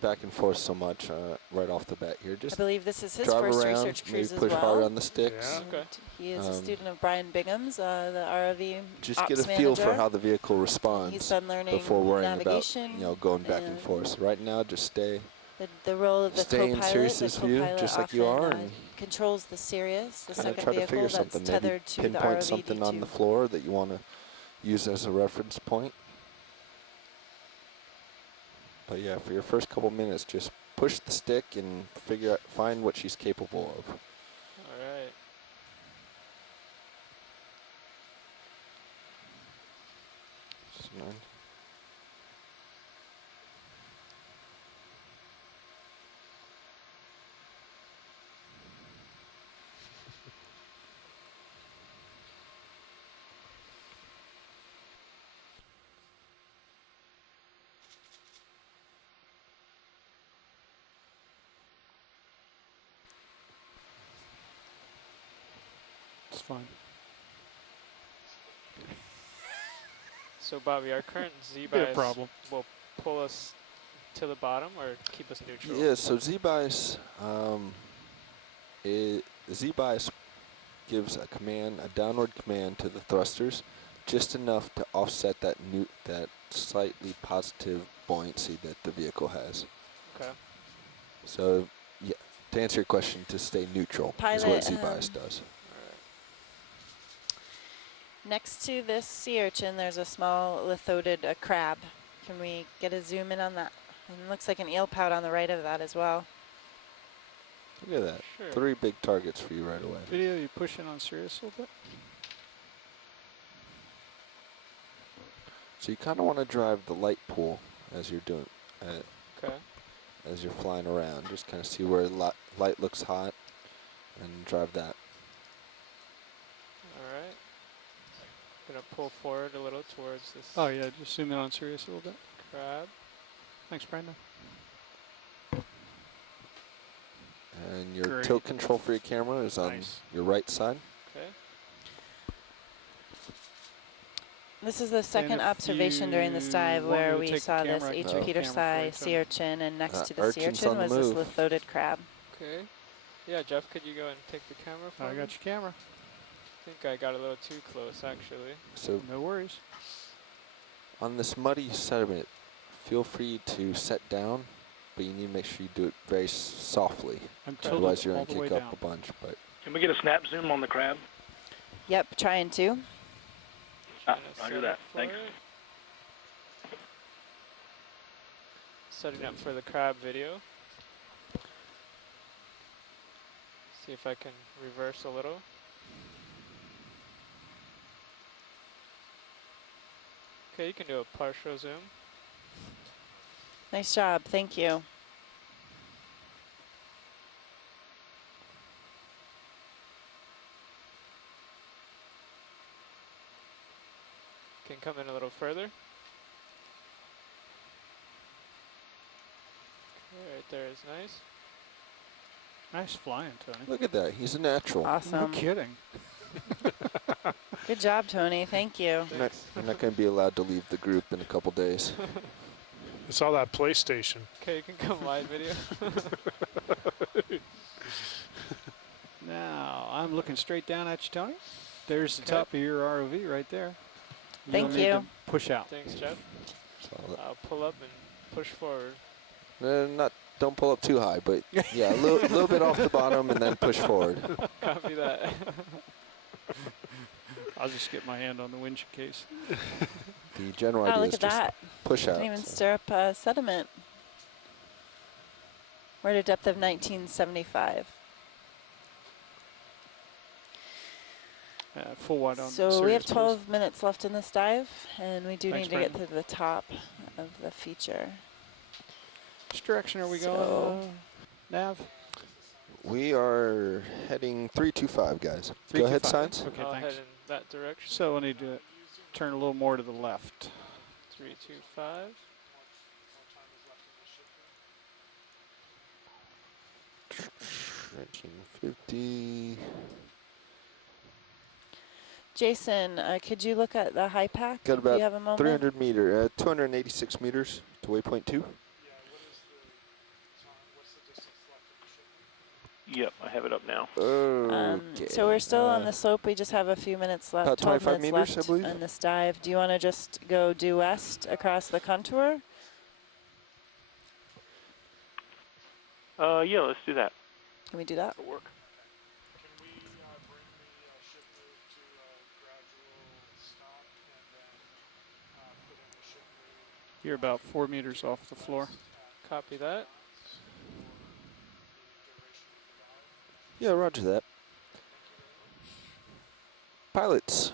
back and forth so much right off the bat here. I Just believe this is his drive first around, research maybe cruise as push well. hard on the sticks. Yeah. Okay. And he is a Um, student of Brian Bingham's, the ROV Just ops get a manager. feel for how the vehicle He's responds been learning before worrying navigation, about going back and and forth. So right now, just stay the role of the Stay in co-pilot. Sirius's The view, co-pilot just like often you are, and controls the Sirius, the kind of second try to vehicle figure that's something. Maybe tethered to the pinpoint ROV something on D2. the floor that you want to use as a reference point. But yeah, for your first couple minutes, just push the stick and find what she's capable of. All right. It's fine. So Bobby, our current Z Be a bias problem. will pull us to the bottom or keep us neutral? Yeah, so Z-bias, Z-bias gives a command, a downward command to the thrusters, just enough to offset that slightly positive buoyancy that the vehicle has. Okay. So, yeah, to answer your question, to stay neutral is what Z-bias does. Next to this sea urchin, there's a small lithodid crab. Can we get a zoom in on that? And it looks like an eel pout on the right of that as well. Look at that. Sure. 3 big targets for you right away. Video, you pushing on Sirius a little bit? So you kind of want to drive the light pool as you're doing, Okay. as you're flying around. Just kind of see where light looks hot and drive that. All right. Gonna pull forward a little towards this Oh yeah, just zoom in on Sirius a little bit. crab. Thanks, Brandon. And your Great. tilt control for your camera is on Nice. your right side. Okay. This is the second if observation during this dive you want me where to we take the saw this camera, I can H. take the camera for petersi you, sea Tony. urchin, and next to the sea Urchin's urchin on the was this move. lithoted crab. Okay. Yeah, Jeff, could you go and take the camera for I me? got your camera. I think I got a little too close, actually. So No worries. on this muddy sediment, feel free to set down, but you need to make sure you do it very softly. I'm tilted Otherwise, you're all going the way to kick down. up a bunch. But Can we get a snap zoom on the crab? Yep, trying to. Roger that. Thanks. Setting up for the crab video. See if I can reverse a little. Okay, you can do a partial zoom. Nice job, thank you. Can come in a little further. Okay, right there is nice. Nice flying, Tony. look at that. He's a natural. No Awesome. kidding. Good job, Tony, thank you. You're not going to be allowed to leave the group in a couple days. I saw that PlayStation. Okay, you can come wide video. Now, I'm looking straight down at you, Tony. There's the Okay. top of your ROV right there. Thank You'll need you. to push out. Thanks, Jeff. So, I'll pull up and push forward. don't pull up too high, but yeah, a little bit off the bottom and then push forward. Copy that. I'll just get my hand on the winch case. The general Oh, idea look is at just that. push out. Didn't even stir up sediment. We're at a depth of 1975. Full wide on. So we serious, have please. 12 minutes left in this dive, and we do Thanks, need to get Brandon. to the top of the feature. Which direction are we So- going, Nav? We are heading 325, guys. Go ahead, 325. Science. Okay, I'll thanks. head in that direction. So we'll need to turn a little more to the left. 325. $19.50. Jason, could you look at the high pack Got if you about have a moment? 300 meter, 286 meters to waypoint 2. Yep, I have it up now. Okay. So we're still on the slope. We just have a few minutes left. About 12 25 minutes meters, left I believe. on this dive. Do you want to just go due west across the contour? Yeah, let's do that. Can we do that? It'll work. Can we bring the ship move to a gradual stop and then put in the ship move? You're about 4 meters off the floor. Copy that. Yeah, roger that. Pilots,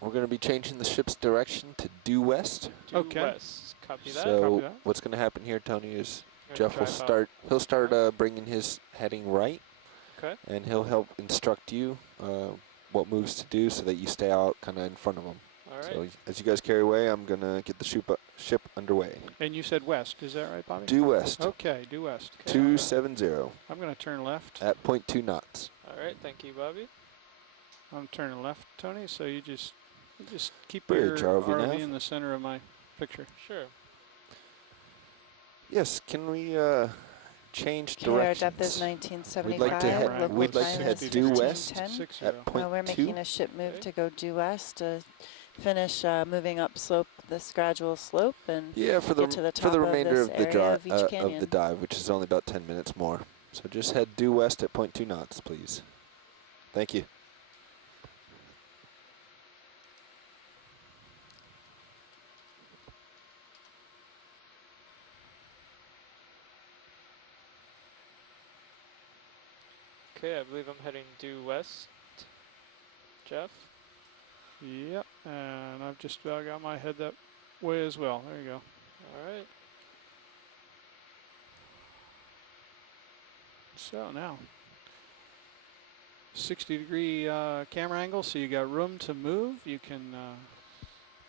we're going to be changing the ship's direction to due west. Due Okay. west. Copy that. So Copy that. what's going to happen here, Tony, is Gonna Jeff will drive out. start. He'll start bringing his heading right, Okay. and he'll help instruct you what moves to do so that you stay out kind of in front of him. All right. So as you guys carry away, I'm going to get the ship underway. And you said west, is that right, Bobby? Due west, Okay, due west. 270 I'm going to turn left. at 0.2 knots. All right. Thank you, Bobby. I'm turning left, Tony, so you just keep Bridge, your ROV ROV nav. in the center of my picture. Sure. Yes, can we change Okay, our directions? depth is 1975. We'd like to head- Local we'd like to time head is due west 15:10. 60. at point We're making 2. a ship move Okay. to go due west to finish moving up slope, this gradual slope, and Yeah, for the get to the for top the of remainder this of the area drive of each of canyon. the dive, which is only about 10 minutes more. So just head due west at 0.2 knots, please. Thank you. Okay, I believe I'm heading due west. Jeff? Yep, and I've just about got my head that way as well. There you go. All right. So now, 60-degree camera angle, so you got room to move. You can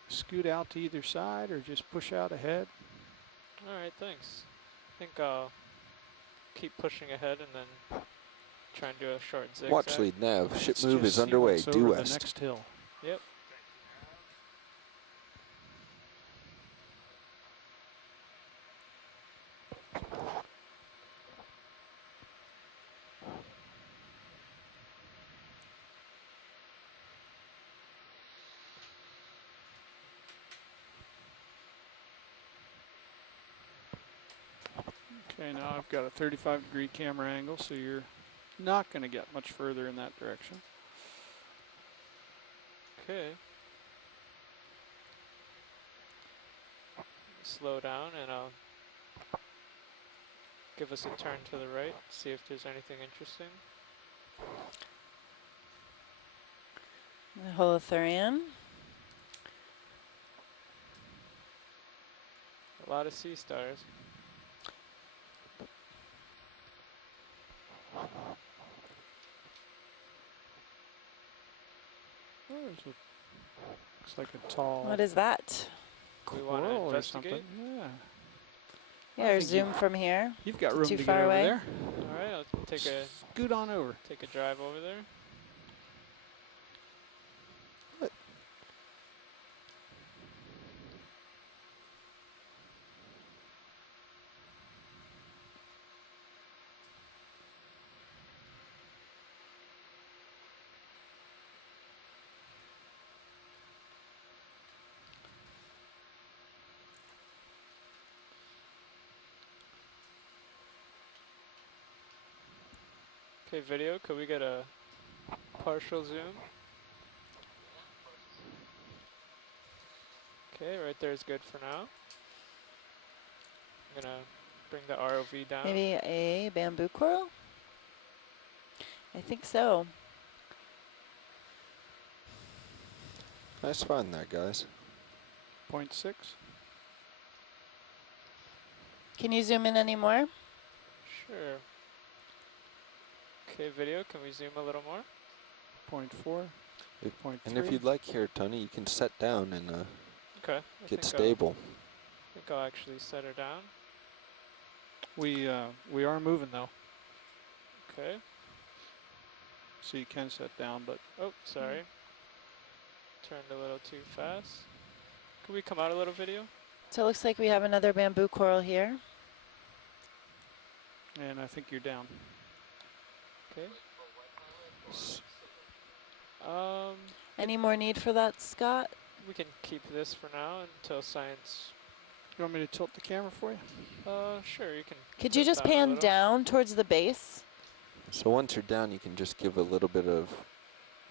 scoot out to either side or just push out ahead. All right, thanks. I think I'll keep pushing ahead and then try and do a short zigzag. Watch lead nav. Ship Let's move just is see underway. what's Due over the west. next hill. Yep. Okay, now I've got a 35-degree camera angle, so you're not going to get much further in that direction. Okay. Slow down and I'll give us a turn to the right, see if there's anything interesting. The Holothurian. A lot of sea stars. Looks like a tall What is that? We want to coral or investigate. something. Yeah. Yeah, or zoom from here. You've got Is it room too to far get over away? there. All right, I'll take a Scoot on over. drive over there. Okay, video, could we get a partial zoom? Okay, right there is good for now. I'm gonna bring the ROV down. Maybe a bamboo coral? I think so. Nice find there, guys. 0.6. Can you zoom in any more? Sure. Okay, video, can we zoom a little more? 0.4. If, 0.3. and if you'd like here, Tony, you can set down and Okay. get stable. I think I'll actually set her down. We are moving though, Okay. so you can set down, but Oh, sorry. Turned a little too fast. Could we come out a little, video? So it looks like we have another bamboo coral here. and I think you're down. Okay. Any more need for that, Scott? We can keep this for now until science. You want me to tilt the camera for you? Sure, you can. Could you tilt just down a pan little. down towards the base? So once you're down, you can just give a little bit of,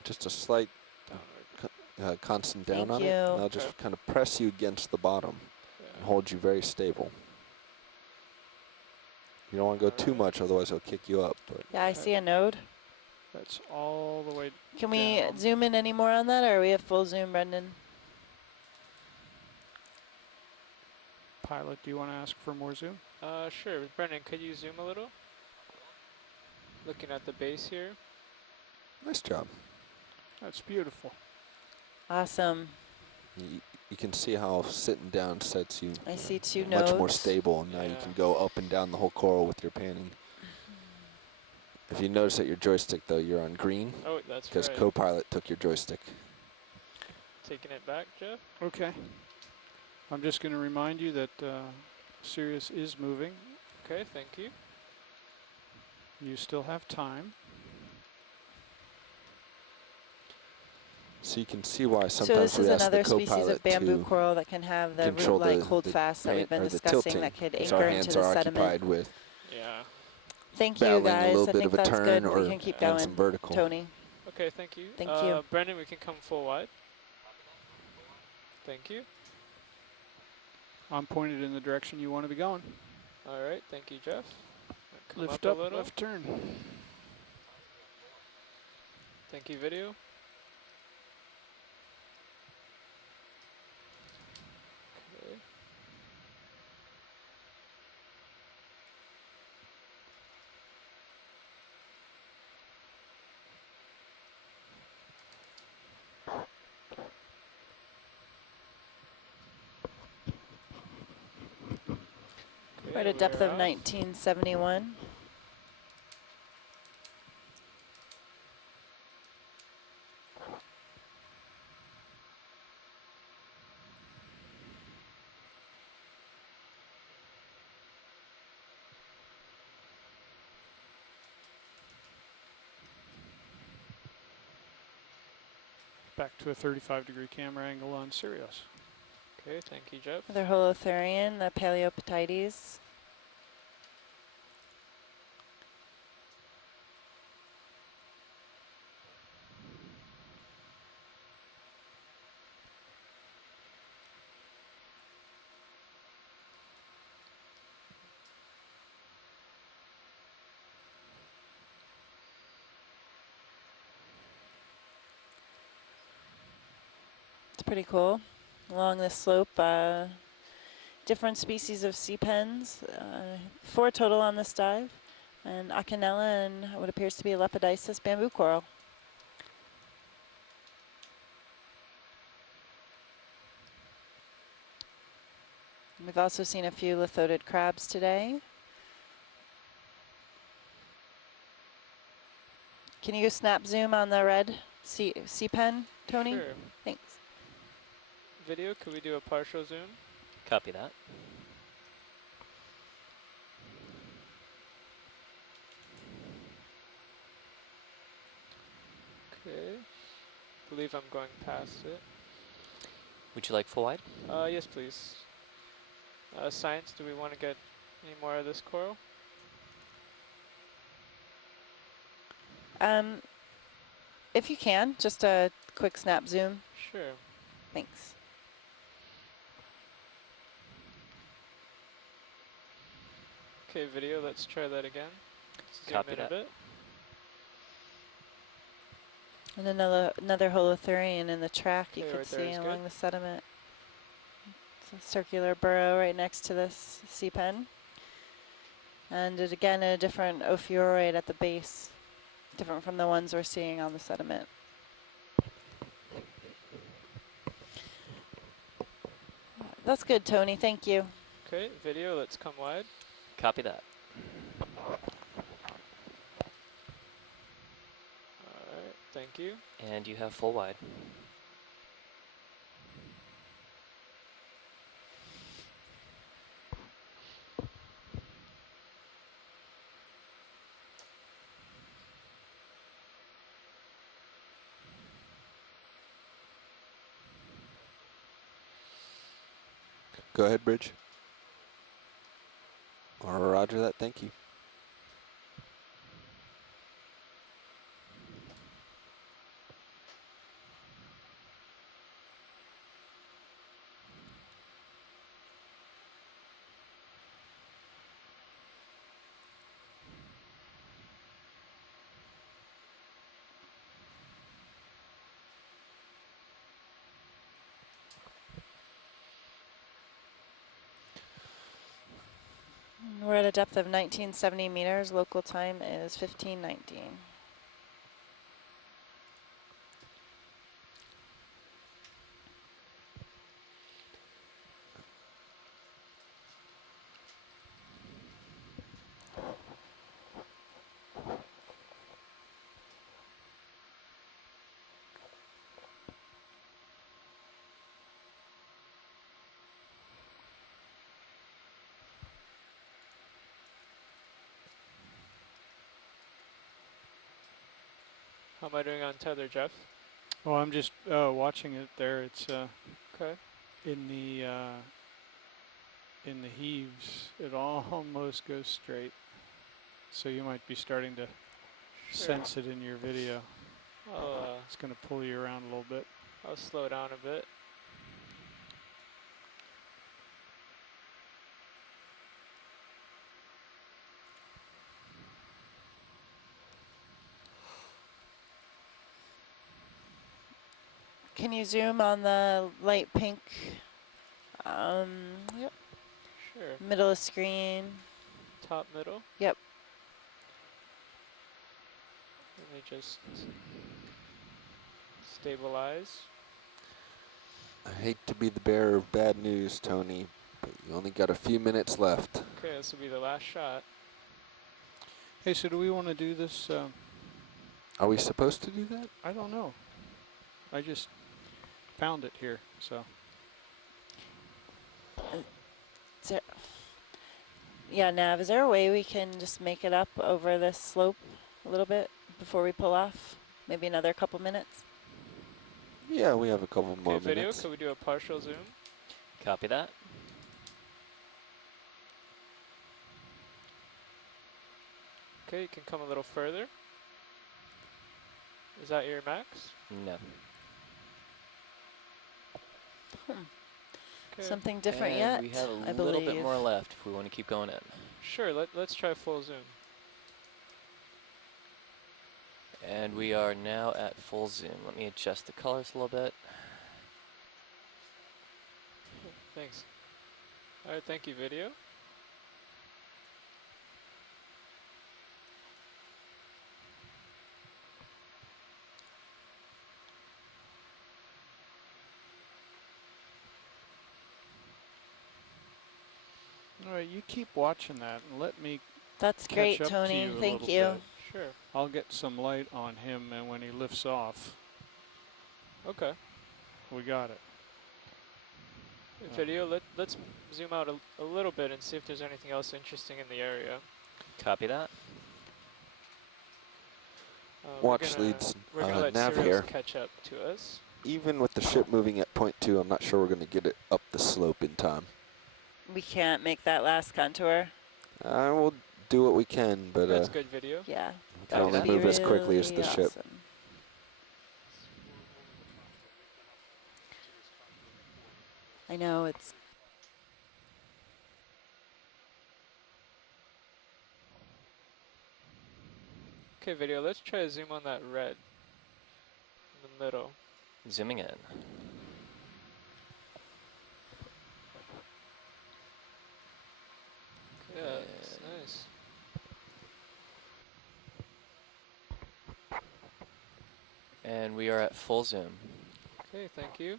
just a slight constant down Thank on you. it. And I'll just kind of press you against the bottom and hold you very stable. You don't want to go too much, otherwise it'll kick you up. But Yeah, I see a node. That's all the way Can we down. zoom in any more on that, or are we at full zoom, Brendan? Pilot, do you want to ask for more zoom? Sure. Brendan, could you zoom a little? Looking at the base here. nice job. That's beautiful. Awesome. You can see how sitting down sets you I see two much more nodes. stable, and now you can go up and down the whole coral with your panning. If you notice that your joystick, though, you're on green. Oh, that's because right. co-pilot took your joystick. Taking it back, Jeff. Okay. I'm just going to remind you that Sirius is moving. Okay, thank you. You still have time. So you can see why So sometimes this is we ask another the species co-pilot of bamboo to coral that can have the control root-like the holdfast that we've been or the discussing tilting, that could 'cause anchor our into hands the are sediment. occupied with Yeah. Thank you, battling a guys. little I bit think of a that's turn good. or We can keep and going. some vertical. Tony. Okay, thank you. Thank you. Brendan, we can come full wide. Thank you. I'm pointed in the direction you want to be going. All right, thank you, Jeff. Come Lift up up, a little. left turn. Thank you, video. Okay. We're at a depth of 1971. Back to a 35-degree camera angle on Sirius. Okay, thank you, Jeff. Another Holothurian, the Paleopatides. pretty cool. Along this slope, different species of sea pens, 4 total on this dive, and Acanella and what appears to be Lepidopsis bamboo coral. We've also seen a few lithoted crabs today. Can you snap zoom on the red sea pen, Tony? Sure. Thanks. Video, could we do a partial zoom? Copy that. Okay. Believe I'm going past it. Would you like full wide? Yes, please. Science, do we want to get any more of this coral? If you can, just a quick snap zoom. Sure. Thanks. Okay, video, let's try that again. Zoom Copy in that. a bit. And another holothurian in the track you Okay, can right there see is along good. the sediment. It's a circular burrow right next to this sea pen. And again, a different ophiuroid at the base, different from the ones we're seeing on the sediment. That's good, Tony. Thank you. Okay, video, let's come wide. Copy that. Alright, thank you. And you have full wide. Go ahead, Bridge. Or roger that, thank you. We're at a depth of 1970 meters. Local time is 15:19. How am I doing on tether, Jeff? Oh, I'm just watching it there. It's Okay. in the heaves. It almost goes straight. So you might be starting to sense it in your video. It's going to pull you around a little bit. I'll slow down a bit. Can you zoom on the light pink? Yep. Sure. Middle of screen. Top middle. Yep. Let me just stabilize. I hate to be the bearer of bad news, Tony, but you only got a few minutes left. Okay, this will be the last shot. Hey, so do we want to do this? Are we supposed to do that? I don't know. I just found it here, so. Yeah, Nav, is there a way we can just make it up over this slope a little bit before we pull off? Maybe another couple minutes? Yeah, we have a couple more Okay, video, minutes. could we do a partial zoom? Copy that. Okay, you can come a little further. Is that your max? No. Okay. Something different And yet, we have I a little bit believe. more left if we want to keep going in. Sure, let's try full zoom. And we are now at full zoom. Let me adjust the colors a little bit. Thanks. All right, thank you, video. All right, you keep watching that and let me That's catch great, up to Tony. you a Thank little you. bit. Sure. I'll get some light on him, and when he lifts off, Okay. we got it. Video, let's zoom out a little bit and see if there's anything else interesting in the area. Copy that. Watch leads We're gonna let nav Sirius here. catch up to us. Even with the ship moving at 0.2, I'm not sure we're going to get it up the slope in time. We can't make that last contour. We'll do what we can, but That's good video. Yeah. we can only move as quickly as the ship. Awesome. I know it's. Okay, video, let's try to zoom on that red in the middle. Zooming in. Yeah, that's nice. And we are at full zoom. Okay, thank you.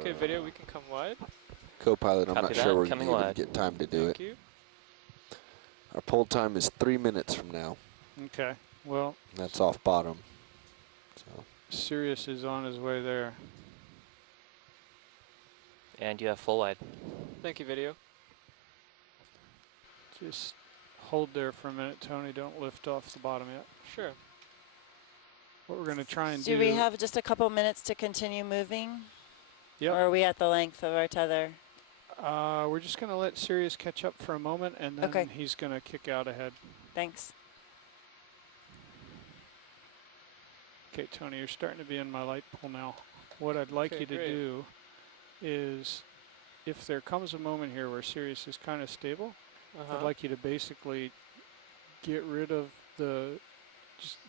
Okay, video, we can come wide. Co-pilot, I'm Copy not that. sure we're going Coming to be able to wide. get time to do Thank it. you. Our pull time is 3 minutes from now. Okay. Well, That's off bottom. So Sirius is on his way there. And you have full wide. Thank you, video. Just hold there for a minute, Tony. Don't lift off the bottom yet. Sure. What we're going to try and do. Do we have just a couple minutes to continue moving? Yep. Or are we at the length of our tether? We're just going to let Sirius catch up for a moment, and then he's going to kick out ahead. Thanks. Okay, Tony, you're starting to be in my light pool now. What I'd like you to do is, if there comes a moment here where Sirius is kind of stable, I'd like you to basically get rid of the,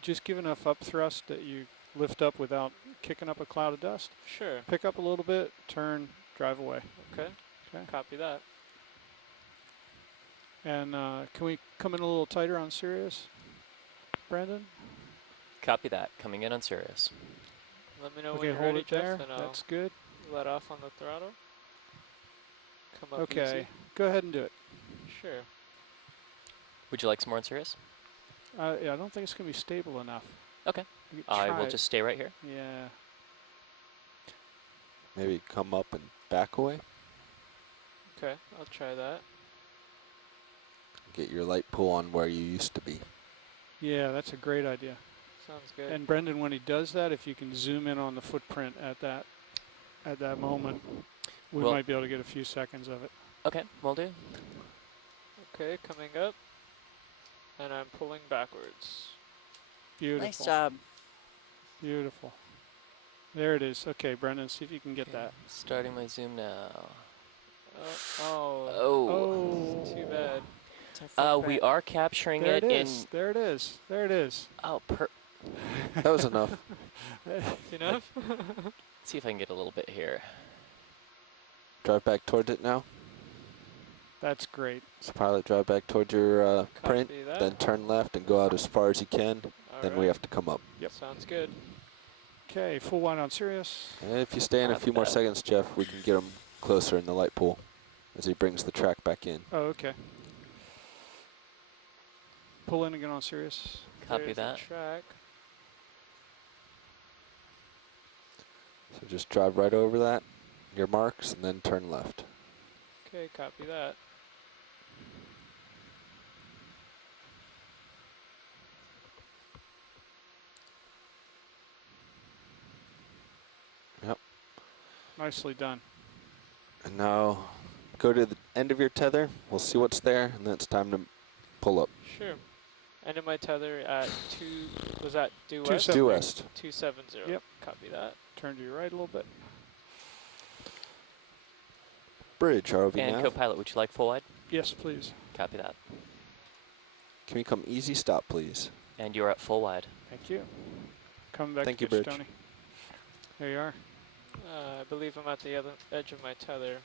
just give enough up thrust that you lift up without kicking up a cloud of dust. Sure. Pick up a little bit, turn, drive away. Okay. Copy that. And can we come in a little tighter on Sirius, Brandon? Copy that. Coming in on Sirius. Let me know when Okay, you're hold ready, it there. Jeff, and That's good. let off on the throttle. Come up Okay, easy. go ahead and do it. Sure. Would you like some more on Sirius? Yeah, I don't think it's going to be stable enough. Okay. You could I try will it. just stay right here. Yeah. maybe come up and back away. Okay, I'll try that. Get your light pull on where you used to be. Yeah, that's a great idea. Sounds good. And Brendan, when he does that, if you can zoom in on the footprint at that moment, we might be able to get a few seconds of it. Okay, will do. Okay, coming up. And I'm pulling backwards. Beautiful. Nice job. Beautiful. There it is. Okay, Brendan, see if you can get that. Starting my zoom now. Oh. Too bad. We are capturing there it it in. is. There it is. There it is. Oh, that was enough. Enough? Let's see if I can get a little bit here. Drive back towards it now. That's great. So pilot, drive back towards your print, that. then turn left and go out as far as you can. Then we right. have to come up. Yep. Sounds good. Okay, full wide on Sirius. And if you stay in a few more seconds, Jeff, we can get him closer in the light pool as he brings the track back in. Oh, okay. Pull in again on Sirius. Copy There's that. the track. So just drive right over that, your marks, and then turn left. Okay, copy that. Yep. Nicely done. And now go to the end of your tether. We'll see what's there, and then it's time to pull up. Sure. End of my tether at was that due Two west? Due west. 270. Yep. Copy that. Turn to your right a little bit. bridge, ROV And nav. co-pilot, would you like full wide? Yes, please. Copy that. Can we come easy stop, please? And you're at full wide. Thank you. Coming back Thank to you, pitch, bridge. Tony. There you are. I believe I'm at the other edge of my tether.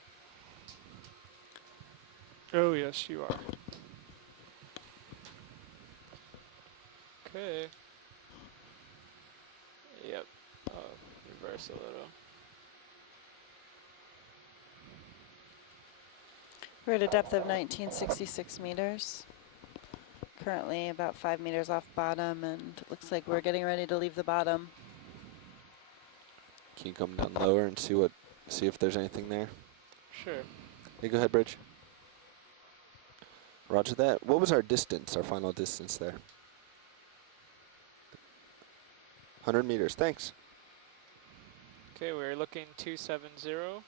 Oh, yes, you are. Okay. Yep. Reverse a little. We're at a depth of 1966 meters. Currently about 5 meters off bottom, and it looks like we're getting ready to leave the bottom. Can you come down lower and see if there's anything there? Sure. Hey, go ahead, bridge. Roger that. What was our distance, our final distance there? 100 meters, thanks. Okay, we're looking 270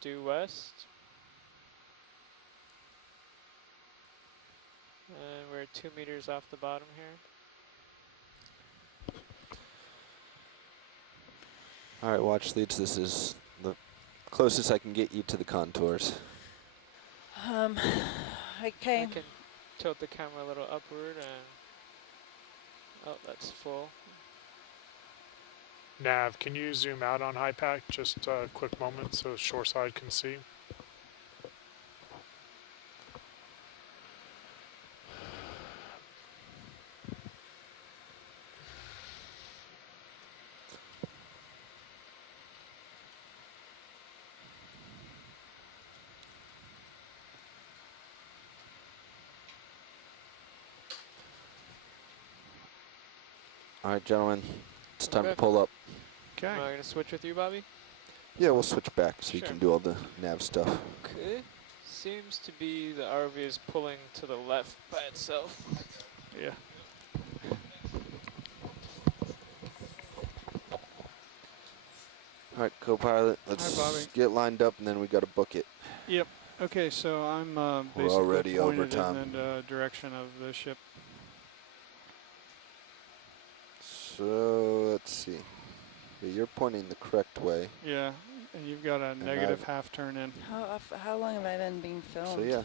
due west. And we're 2 meters off the bottom here. All right, watch leads. This is the closest I can get you to the contours. Okay. I can tilt the camera a little upward and, oh, that's full. Nav, can you zoom out on high pack just a quick moment so shoreside can see? All right, gentlemen, it's time to Okay. pull up. Okay. Am I going to switch with you, Bobby? Yeah, we'll switch back so you Sure. can do all the nav stuff. Okay. Seems to be the RV is pulling to the left by itself. Yeah. All right, co-pilot, Bobby. let's get lined up and then we got to book it. Yep. Okay, so I'm We're basically already over pointed time. in the direction of the ship. So let's see. Yeah, you're pointing the correct way. Yeah, and you've got a negative half turn in. How long have I been being filmed? So yeah,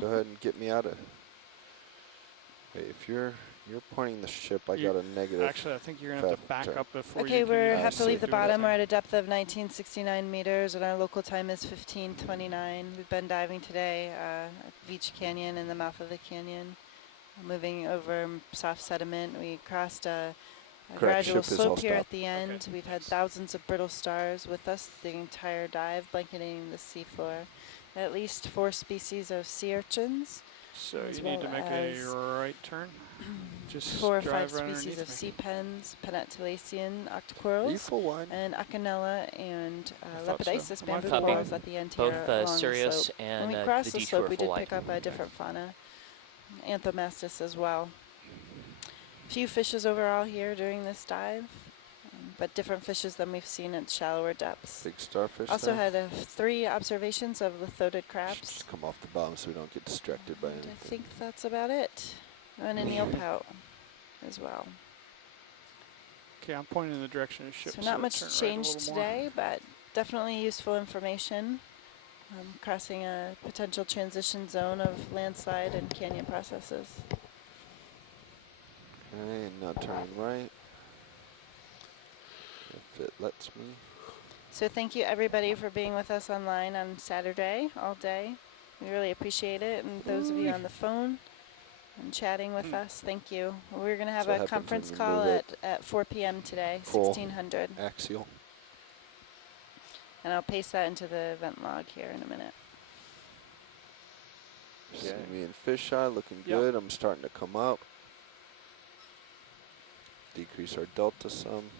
go ahead and get me out of. Hey, if you're pointing the ship, I got a negative. Actually, I think you're gonna have to back turn. up before Okay, you we can have to leave the do bottom. We're anything. at a depth of 1969 meters, and our local time is 15:29. We've been diving today at Beach Canyon in the mouth of the canyon, moving over soft sediment. We crossed a gradual ship is all slope here at stopped. the end. Okay, We've had thousands of brittle stars with us the entire dive, blanketing the seafloor. At least 4 species of sea urchins. So as you need to well make a as right turn. Just 4 or drive 5 right species of underneath me. sea pens, penatulacean Are you octocorals, full wide? and Acanella and I thought so. Lepidisis Am I bamboo full wide? corals at the end here Both along the Sirius slope. and When we crossed the the D2 slope, are we full did wide. pick up a different fauna, Anthomastus as well. Few fishes overall here during this dive, but different fishes than we've seen at shallower depths. Big starfish. Also there? had 3 observations of lithodid crabs. Just come off the bottom so we don't get distracted by And anything. I think that's about it. And an eel pout as well. Okay, I'm pointing in the direction of the ship. So not much turn right a changed little more. today, but definitely useful information. Crossing a potential transition zone of landslide and canyon processes. Okay, and now turning right. If it lets me. So thank you everybody for being with us online on Saturday all day. We really appreciate it. And those of you on the phone and chatting with us, thank you. We're going to have So what a happens conference when you call move at 4 p.m. today, Full 1600. axial. And I'll paste that into the event log here in a minute. See me in fisheye, looking Yep. good. I'm starting to come up. Decrease our delta some.